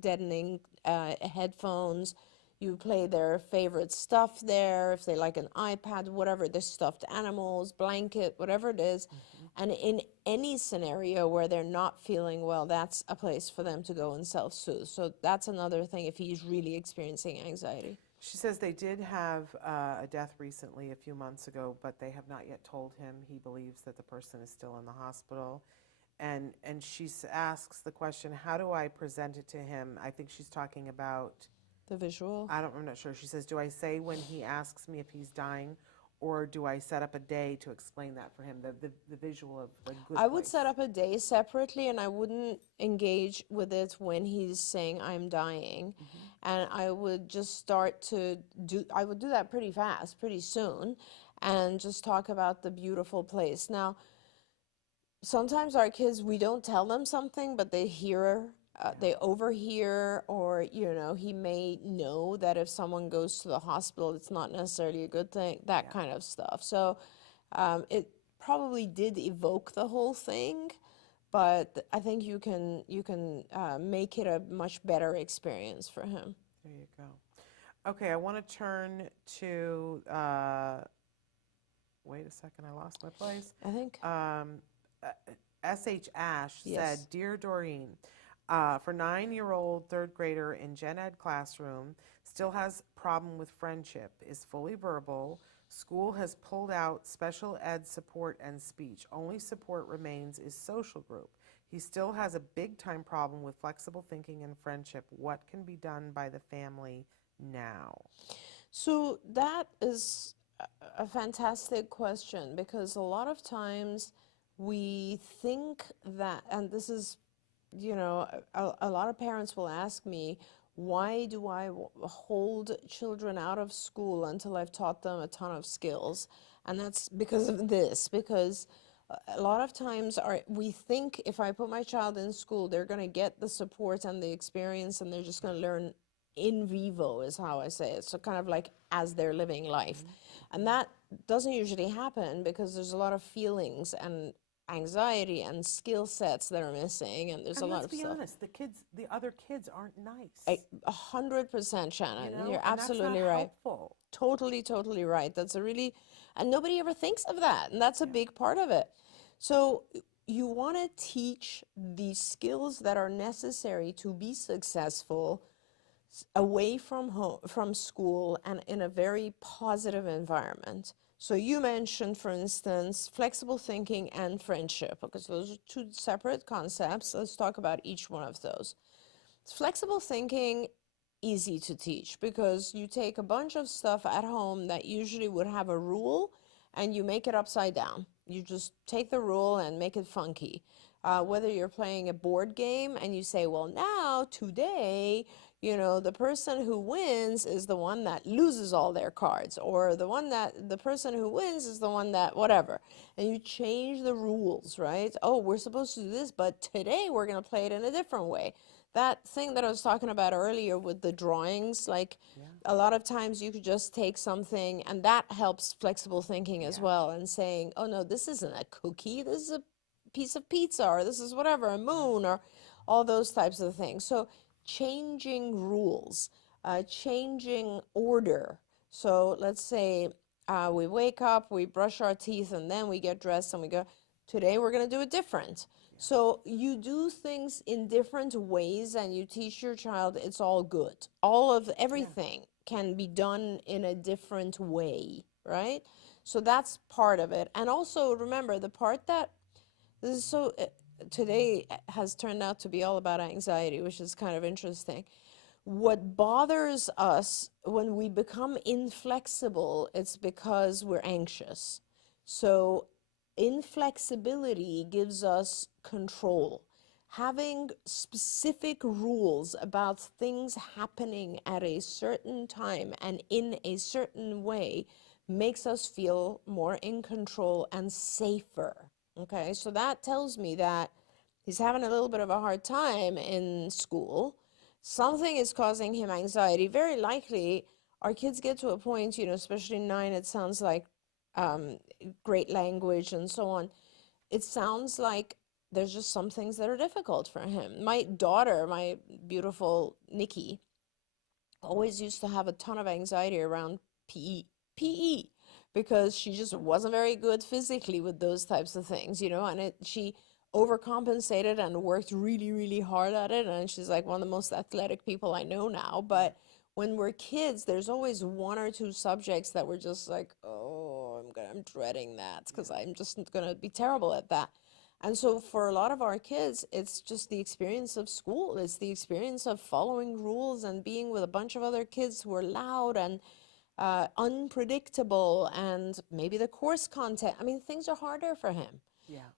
deadening headphones. You play their favorite stuff there. If they like an iPad, whatever, the stuffed animals, blanket, whatever it is. And in any scenario where they're not feeling well, that's a place for them to go and self-soothe. So that's another thing if he's really experiencing anxiety. She says they did have a death recently, a few months ago, but they have not yet told him. He believes that the person is still in the hospital. And she asks the question, how do I present it to him? I think she's talking about the visual. I'm not sure. She says, do I say when he asks me if he's dying, or do I set up a day to explain that for him, the visual of the good I would place? set up a day separately, and I wouldn't engage with it when he's saying I'm dying. And I would just start to I would do that pretty fast, pretty soon, and just talk about the beautiful place. Now, sometimes our kids, we don't tell them something, but they hear, they overhear, or, he may know that if someone goes to the hospital, it's not necessarily a good thing, that kind of stuff. So it probably did evoke the whole thing, but I think you can make it a much better experience for him. There you go. Okay, I want to turn to, wait a second, I lost my place. I think. S.H. Ash Yes. said, Dear Doreen, for 9-year-old third grader in gen ed classroom, still has problem with friendship, is fully verbal. School has pulled out special ed support and speech. Only support remains is social group. He still has a big time problem with flexible thinking and friendship. What can be done by the family now? So that is a fantastic question, because a lot of times we think that, and this is, a lot of parents will ask me, why do I hold children out of school until I've taught them a ton of skills? And that's because of this, because a lot of times we think if I put my child in school, they're going to get the support and the experience, and they're just going to learn in vivo, is how I say it. So kind of like as they're living life. And that doesn't usually happen, because there's a lot of feelings and anxiety and skill sets that are missing, and there's a lot of stuff. Let's be honest, the other kids aren't nice. 100%, Shannon. You're and absolutely that's not right. helpful. Totally right. That's and nobody ever thinks of that, and that's a big part of it. So you want to teach the skills that are necessary to be successful away from home, from school, and in a very positive environment. So you mentioned, for instance, flexible thinking and friendship, because those are two separate concepts. Let's talk about each one of those. Flexible thinking, easy to teach, because you take a bunch of stuff at home that usually would have a rule, and you make it upside down. You just take the rule and make it funky. Whether you're playing a board game and you say, well, now, today, You know, the person who wins is the one that loses all their cards, or the person who wins is the one that whatever. And you change the rules, right? Oh, we're supposed to do this, but today we're going to play it in a different way. That thing that I was talking about earlier with the drawings, like a lot of times you could just take something, and that helps flexible thinking as well, and saying, oh no, this isn't a cookie, this is a piece of pizza, or this is whatever, a moon, or all those types of things. So changing rules, changing order. So let's say we wake up, we brush our teeth, and then we get dressed and we go, today we're going to do it different. So you do things in different ways, and you teach your child it's all good. All of everything can be done in a different way, right? So that's part of it. And also remember, the part that this is so today has turned out to be all about anxiety, which is kind of interesting. What bothers us when we become inflexible, it's because we're anxious. So inflexibility gives us control. Having specific rules about things happening at a certain time and in a certain way makes us feel more in control and safer. Okay, so that tells me that he's having a little bit of a hard time in school. Something is causing him anxiety. Very likely, our kids get to a point, you know, especially 9, it sounds like great language and so on. It sounds like there's just some things that are difficult for him. My daughter, my beautiful Nikki, always used to have a ton of anxiety around PE, because she just wasn't very good physically with those types of things, you know, and she overcompensated and worked really, really hard at it. And she's like one of the most athletic people I know now. But when we're kids, there's always 1 or 2 subjects that we're just like, oh, I'm dreading that because I'm just going to be terrible at that. And so for a lot of our kids, it's just the experience of school. It's the experience of following rules and being with a bunch of other kids who are loud and unpredictable, and maybe the course content. I mean, things are harder for him.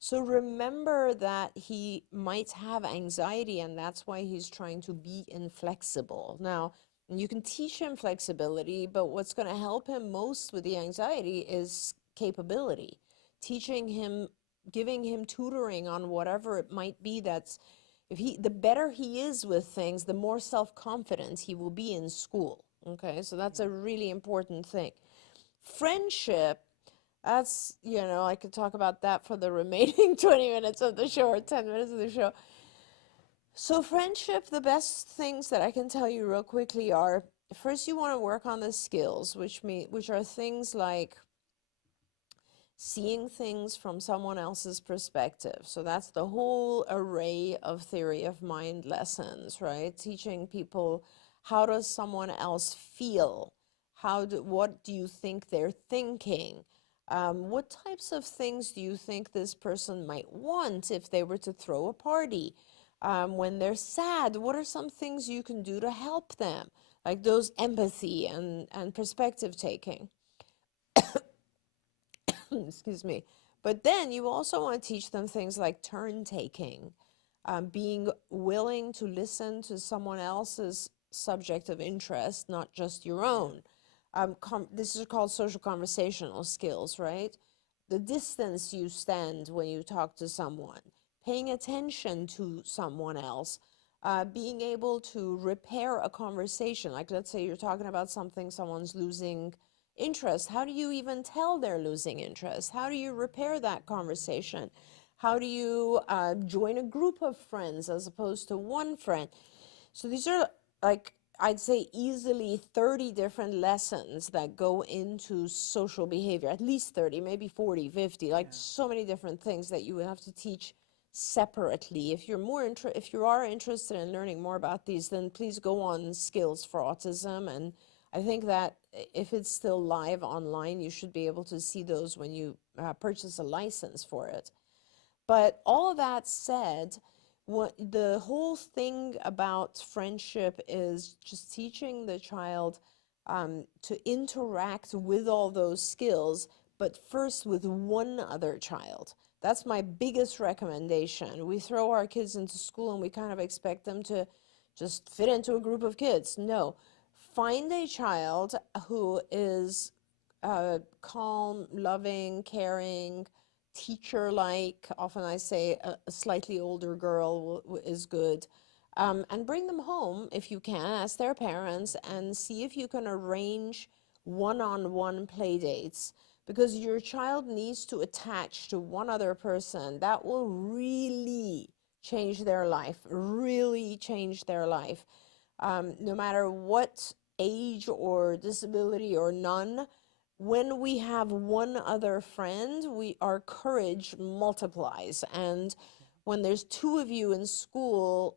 So remember that he might have anxiety, and that's why he's trying to be inflexible. Now, you can teach him flexibility, but what's going to help him most with the anxiety is capability. Teaching him, giving him tutoring on whatever it might be. That's the better he is with things, the more self-confident he will be in school. Okay, so that's a really important thing. Friendship, that's, you know, I could talk about that for the remaining 20 minutes of the show or 10 minutes of the show. So friendship, the best things that I can tell you real quickly are, first you want to work on the skills, which are things like seeing things from someone else's perspective. So that's the whole array of theory of mind lessons, right? Teaching people, how does someone else feel? What do you think they're thinking? What types of things do you think this person might want if they were to throw a party? When they're sad, what are some things you can do to help them? Like those empathy and perspective taking. Excuse me. But then you also want to teach them things like turn taking, being willing to listen to someone else's subject of interest, not just your own. This is called social conversational skills, right? The distance you stand when you talk to someone, paying attention to someone else, being able to repair a conversation. Like, let's say you're talking about something, someone's losing interest. How do you even tell they're losing interest? How do you repair that conversation? How do you join a group of friends as opposed to one friend? So these are, like, I'd say easily 30 different lessons that go into social behavior, at least 30, maybe 40, 50, like so many different things that you would have to teach separately. If you are interested in learning more about these, then please go on Skills for Autism. And I think that if it's still live online, you should be able to see those when you purchase a license for it. But all of that said, the whole thing about friendship is just teaching the child to interact with all those skills, but first with one other child. That's my biggest recommendation. We throw our kids into school and we kind of expect them to, just fit into a group of kids. No, find a child who is calm, loving, caring, teacher-like. Often I say a slightly older girl is good. And bring them home if you can, as their parents, and see if you can arrange one-on-one play dates, because your child needs to attach to one other person. That will really change their life, really change their life. No matter what age or disability or none, when we have one other friend, our courage multiplies. And when there's two of you in school,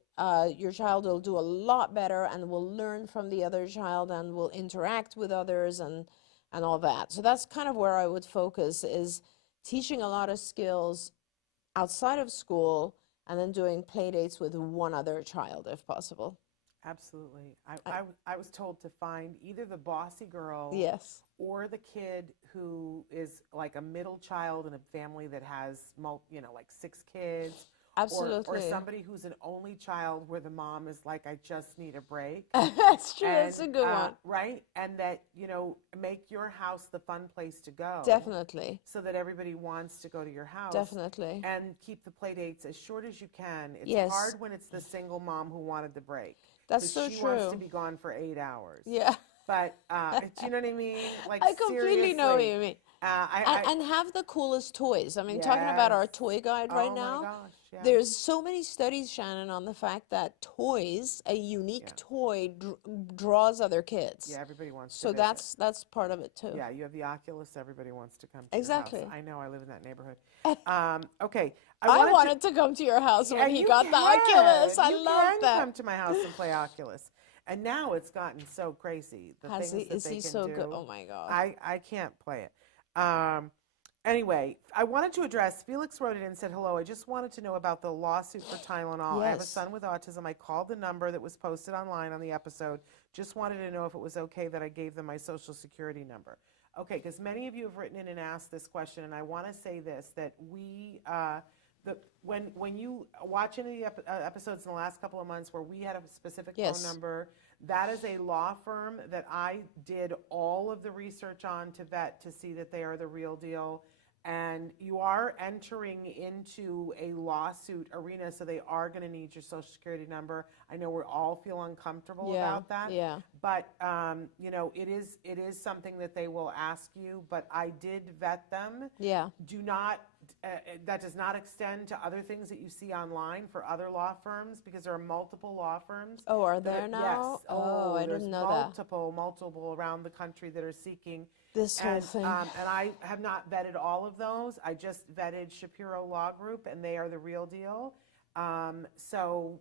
your child will do a lot better and will learn from the other child and will interact with others and all that. So that's kind of where I would focus, is teaching a lot of skills outside of school and then doing play dates with one other child if possible. Absolutely. I was told to find either the bossy girl Yes. or the kid who is like a middle child in a family that has, like 6 kids. Absolutely. Or somebody who's an only child where the mom is like, I just need a break. That's true. That's a good one. Right? And that, make your house the fun place to go. Definitely. So that everybody wants to go to your house. Definitely. And keep the play dates as short as you can. It's Yes. hard when it's the single mom who wanted the break. That's so she true. wants to be gone for 8 hours. Yeah. But do you know what I mean? Like, I completely know what you mean. I And have the coolest toys. I mean, talking about our toy guide right now, Oh my gosh, yeah. there's so many studies, Shannon, on the fact that toys, a unique toy, draws other kids. Yeah, everybody wants to So visit. that's part of it too. Yeah, you have the Oculus. Everybody wants to come to Exactly. your house. I know. I live in that neighborhood. Okay. I wanted to come to your house when he got the Oculus. I love that. You can come to my house and play Oculus. And now it's gotten so crazy. The things that Is they he can so do. good? Oh my God. I can't play it. Anyway, I wanted to address, Felix wrote it in and said, hello, I just wanted to know about the lawsuit for Tylenol. I have a Yes. son with autism. I called the number that was posted online on the episode. Just wanted to know if it was okay that I gave them my social security number. Okay, because many of you have written in and asked this question, and I want to say this, that when you watch any of the episodes in the last couple of months where we had a specific Yes. phone number, that is a law firm that I did all of the research on to vet to see that they are the real deal. And you are entering into a lawsuit arena, so they are going to need your social security number. I know we all feel uncomfortable about that. Yeah. But it is something that they will ask you. But I did vet them. Yeah. Do not. That does not extend to other things that you see online for other law firms, because there are multiple law firms. Oh, are there now? Yes. Oh, I didn't know that. Multiple around the country that are seeking This whole thing. and I have not vetted all of those. I just vetted Shapiro Law Group, and they are the real deal. So,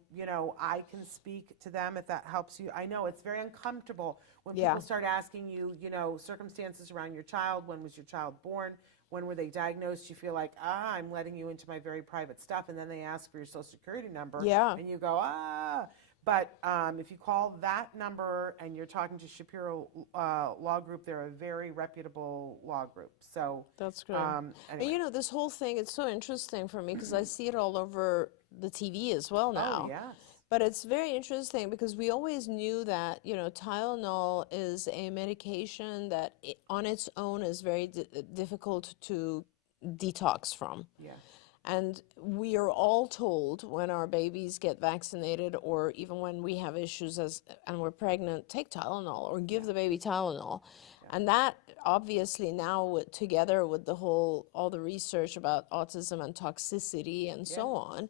I can speak to them if that helps you. I know it's very uncomfortable when people start asking you, circumstances around your child. When was your child born? When were they diagnosed? You feel like, I'm letting you into my very private stuff. And then they ask for your social security number. Yeah. And you go, But if you call that number and you're talking to Shapiro Law Group, they're a very reputable law group. So That's great. Anyway. And this whole thing, it's so interesting for me because I see it all over the TV as well now. Oh, yes. But it's very interesting because we always knew that, Tylenol is a medication that on its own is very difficult to detox from. Yeah. And we are all told when our babies get vaccinated, or even when we have issues and we're pregnant, take Tylenol or give the baby Tylenol. And that obviously now together with all the research about autism and toxicity and so on,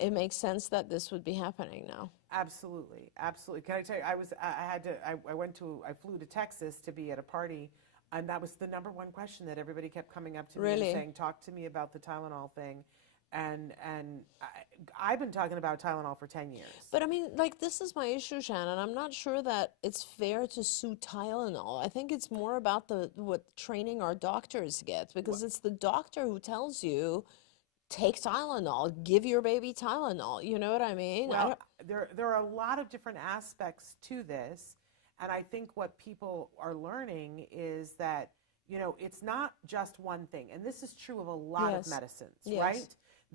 it makes sense that this would be happening now. Absolutely, absolutely. Can I tell you, I flew to Texas to be at a party, and that was the number one question that everybody kept coming up to me and saying, talk to me about the Tylenol thing. And I've been talking about Tylenol for 10 years. But I mean, this is my issue, Shannon. I'm not sure that it's fair to sue Tylenol. I think it's more about what training our doctors get, because it's the doctor who tells you, take Tylenol, give your baby Tylenol. You know what I mean? Well, there are a lot of different aspects to this. And I think what people are learning is that, it's not just one thing. And this is true of a lot of medicines, right?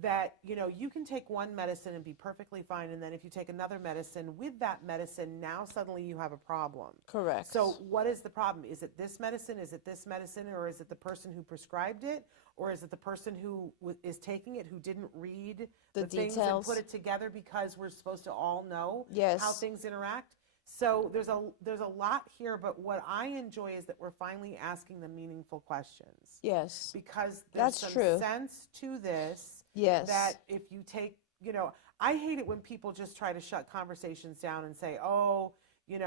that, you know, you can take one medicine and be perfectly fine, and then if you take another medicine, with that medicine, now suddenly you have a problem. Correct. So what is the problem? Is it this medicine? Is it this medicine? Or is it the person who prescribed it? Or is it the person who is taking it who didn't read the things and details. put it together, because we're supposed to all know Yes. how things interact? So there's a lot here, but what I enjoy is that we're finally asking the meaningful questions. Yes. Because there's That's some true. sense to this. Yes. That if you take, you know, I hate it when people just try to shut conversations down and say, oh, it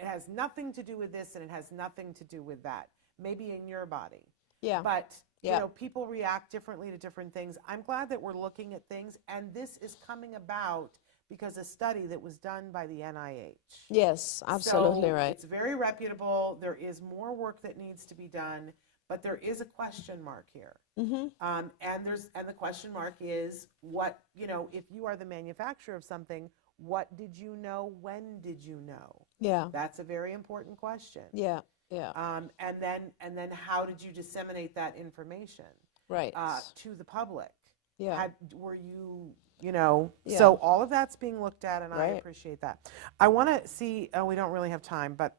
has nothing to do with this and it has nothing to do with that. Maybe in your body. Yeah. But, Yeah. you know, people react differently to different things. I'm glad that we're looking at things, and this is coming about because a study that was done by the NIH. Yes, absolutely So right. it's very reputable. There is more work that needs to be done, but there is a question mark here. Mm-hmm. And the question mark is, what, you know, if you are the manufacturer of something, what did you know? When did you know? Yeah. That's a very important question. Yeah. Yeah. And then how did you disseminate that information Right. to the public? Yeah. Were you, you know? Yeah. So all of that's being looked at, and I Right. appreciate that. I want to see. We don't really have time, but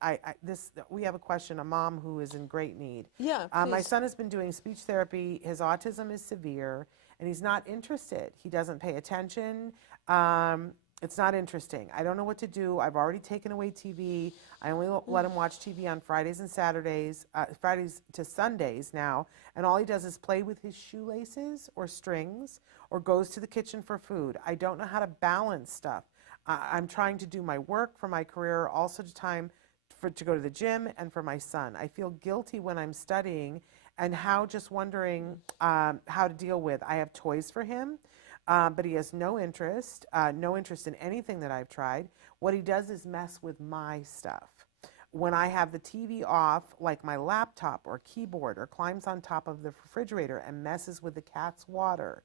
we have a question. A mom who is in great need. Yeah. My please. son has been doing speech therapy. His autism is severe, and he's not interested. He doesn't pay attention. It's not interesting. I don't know what to do. I've already taken away TV. I only let him watch TV on Fridays and Saturdays, Fridays to Sundays now, and all he does is play with his shoelaces or strings or goes to the kitchen for food. I don't know how to balance stuff. I'm trying to do my work for my career, also time to go to the gym, and for my son. I feel guilty when I'm studying, and just wondering how to deal with. I have toys for him. But he has no interest in anything that I've tried. What he does is mess with my stuff. When I have the TV off, like my laptop or keyboard, or climbs on top of the refrigerator and messes with the cat's water.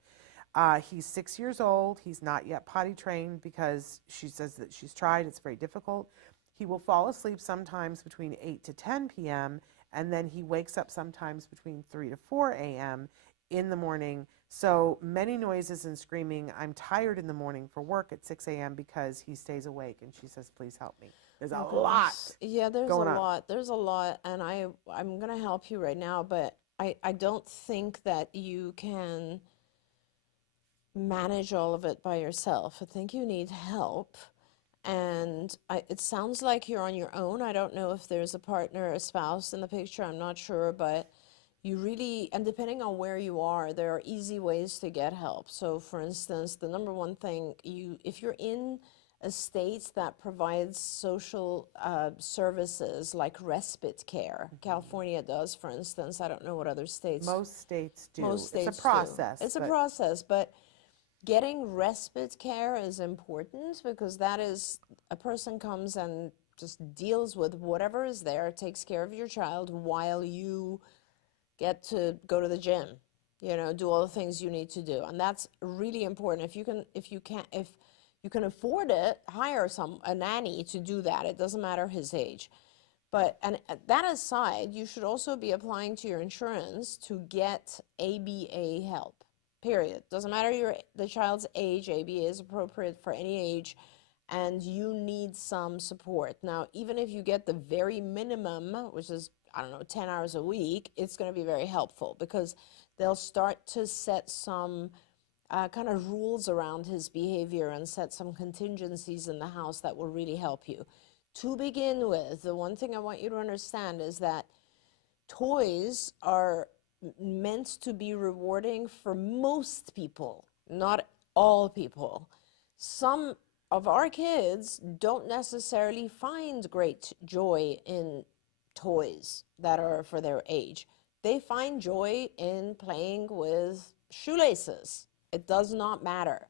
He's 6 years old. He's not yet potty trained because she says that she's tried. It's very difficult. He will fall asleep sometimes between 8 to 10 p.m., and then he wakes up sometimes between 3 to 4 a.m. in the morning. So many noises and screaming. I'm tired in the morning for work at 6 a.m. because he stays awake, and she says, please help me. There's a lot. Yeah, there's going a on. lot. There's a lot, and I'm going to help you right now, but I don't think that you can manage all of it by yourself. I think you need help, and it sounds like you're on your own. I don't know if there's a partner, a spouse in the picture. I'm not sure, but you really, and depending on where you are, there are easy ways to get help. So for instance, the number one thing, if you're in a state that provides social services like respite care, California does, for instance. I don't know what other states. Most states do. Most states it's a process. do. It's a process, but getting respite care is important, because that is, a person comes and just deals with whatever is there, takes care of your child while you get to go to the gym, do all the things you need to do. And that's really important. If you can afford it, hire a nanny to do that. It doesn't matter his age. But, and that aside, you should also be applying to your insurance to get ABA help, period. Doesn't matter the child's age, ABA is appropriate for any age, and you need some support. Now, even if you get the very minimum, which is, 10 hours a week, it's going to be very helpful, because they'll start to set some kind of rules around his behavior and set some contingencies in the house that will really help you. To begin with, the one thing I want you to understand is that toys are meant to be rewarding for most people, not all people. Some of our kids don't necessarily find great joy in toys that are for their age. They find joy in playing with shoelaces. It does not matter.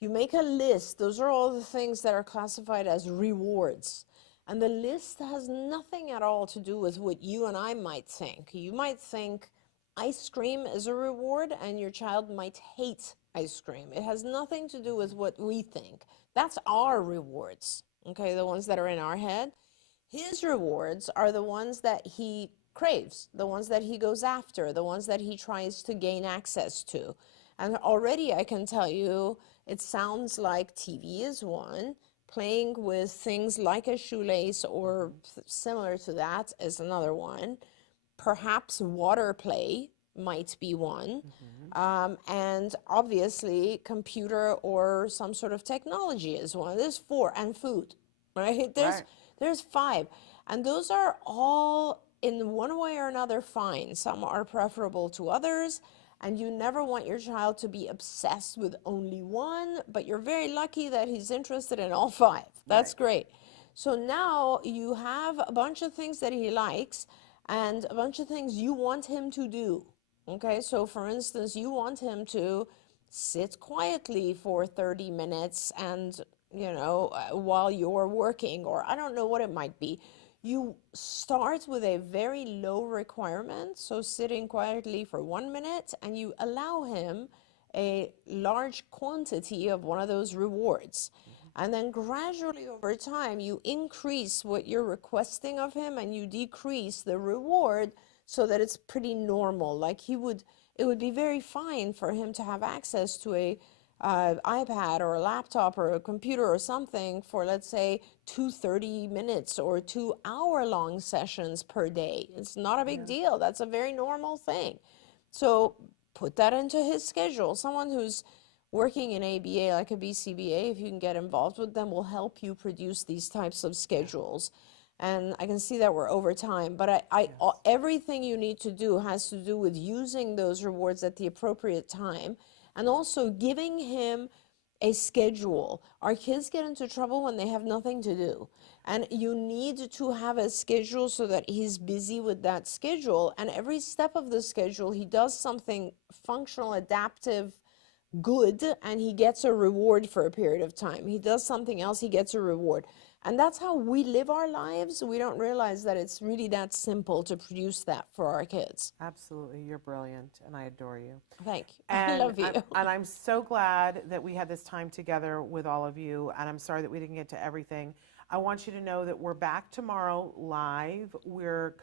You make a list. Those are all the things that are classified as rewards. And the list has nothing at all to do with what you and I might think. You might think ice cream is a reward, and your child might hate ice cream. It has nothing to do with what we think. That's our rewards, okay, the ones that are in our head. His rewards are the ones that he craves, the ones that he goes after, the ones that he tries to gain access to. And already I can tell you, it sounds like TV is one, playing with things like a shoelace or similar to that is another one. Perhaps water play might be one. And obviously computer or some sort of technology is one. There's 4, and food, right? There's 5. And those are all in one way or another fine. Some are preferable to others, and you never want your child to be obsessed with only one, but you're very lucky that he's interested in all 5. That's great. So now you have a bunch of things that he likes and a bunch of things you want him to do. Okay, so for instance, you want him to sit quietly for 30 minutes and, you know, while you're working, or I don't know what it might be. You start with a very low requirement, so sitting quietly for 1 minute, and you allow him a large quantity of one of those rewards. And then gradually over time, you increase what you're requesting of him and you decrease the reward so that it's pretty normal. Like it would be very fine for him to have access to a iPad or a laptop or a computer or something for, let's say, 2 30 minutes or 2 hour-long sessions per day. It's not a big deal. That's a very normal thing. So put that into his schedule. Someone who's working in ABA, like a BCBA, if you can get involved with them, will help you produce these types of schedules. And I can see that we're over time, but everything you need to do has to do with using those rewards at the appropriate time and also giving him a schedule. Our kids get into trouble when they have nothing to do. And you need to have a schedule so that he's busy with that schedule. And every step of the schedule, he does something functional, adaptive, good, and he gets a reward for a period of time. He does something else, he gets a reward. And that's how we live our lives. We don't realize that it's really that simple to produce that for our kids. Absolutely. You're brilliant, and I adore you. Thank you. And I love you. I'm so glad that we had this time together with all of you, and I'm sorry that we didn't get to everything. I want you to know that we're back tomorrow live. We're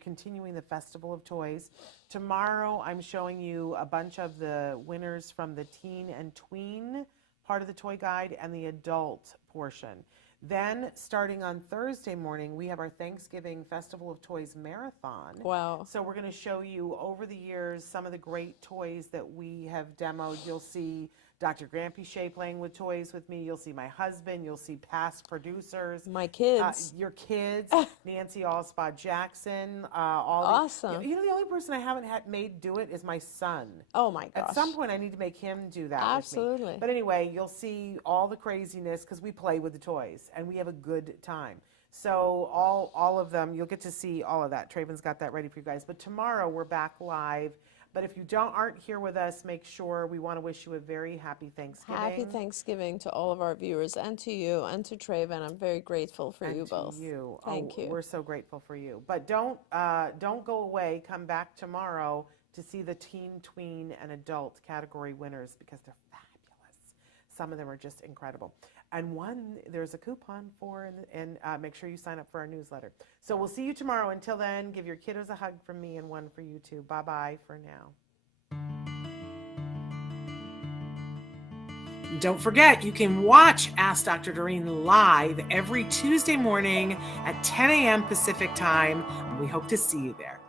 continuing the Festival of Toys. Tomorrow, I'm showing you a bunch of the winners from the teen and tween part of the toy guide and the adult portion. Then, starting on Thursday morning, we have our Thanksgiving Festival of Toys Marathon. Wow. So we're going to show you over the years some of the great toys that we have demoed. You'll see Dr. Granpeesheh playing with toys with me. You'll see my husband. You'll see past producers. My kids. Your kids. Nancy Allspot Jackson. Awesome. You know, the only person I haven't had made do it is my son. Oh my gosh. At some point, I need to make him do that Absolutely. with me. But anyway, you'll see all the craziness because we play with the toys and we have a good time. So all of them, you'll get to see all of that. Traven's got that ready for you guys. But tomorrow, we're back live. But if you aren't here with us, make sure we want to wish you a very happy Thanksgiving. Happy Thanksgiving to all of our viewers and to you and to Traven. I'm very grateful for you both. To you. Thank you. We're so grateful for you. But don't go away. Come back tomorrow to see the teen, tween, and adult category winners because they're fabulous. Some of them are just incredible. And there's a coupon for, and make sure you sign up for our newsletter. So we'll see you tomorrow. Until then, give your kiddos a hug from me and one for you too. Bye-bye for now. Don't forget, you can watch Ask Dr. Doreen live every Tuesday morning at 10 a.m. Pacific time. We hope to see you there.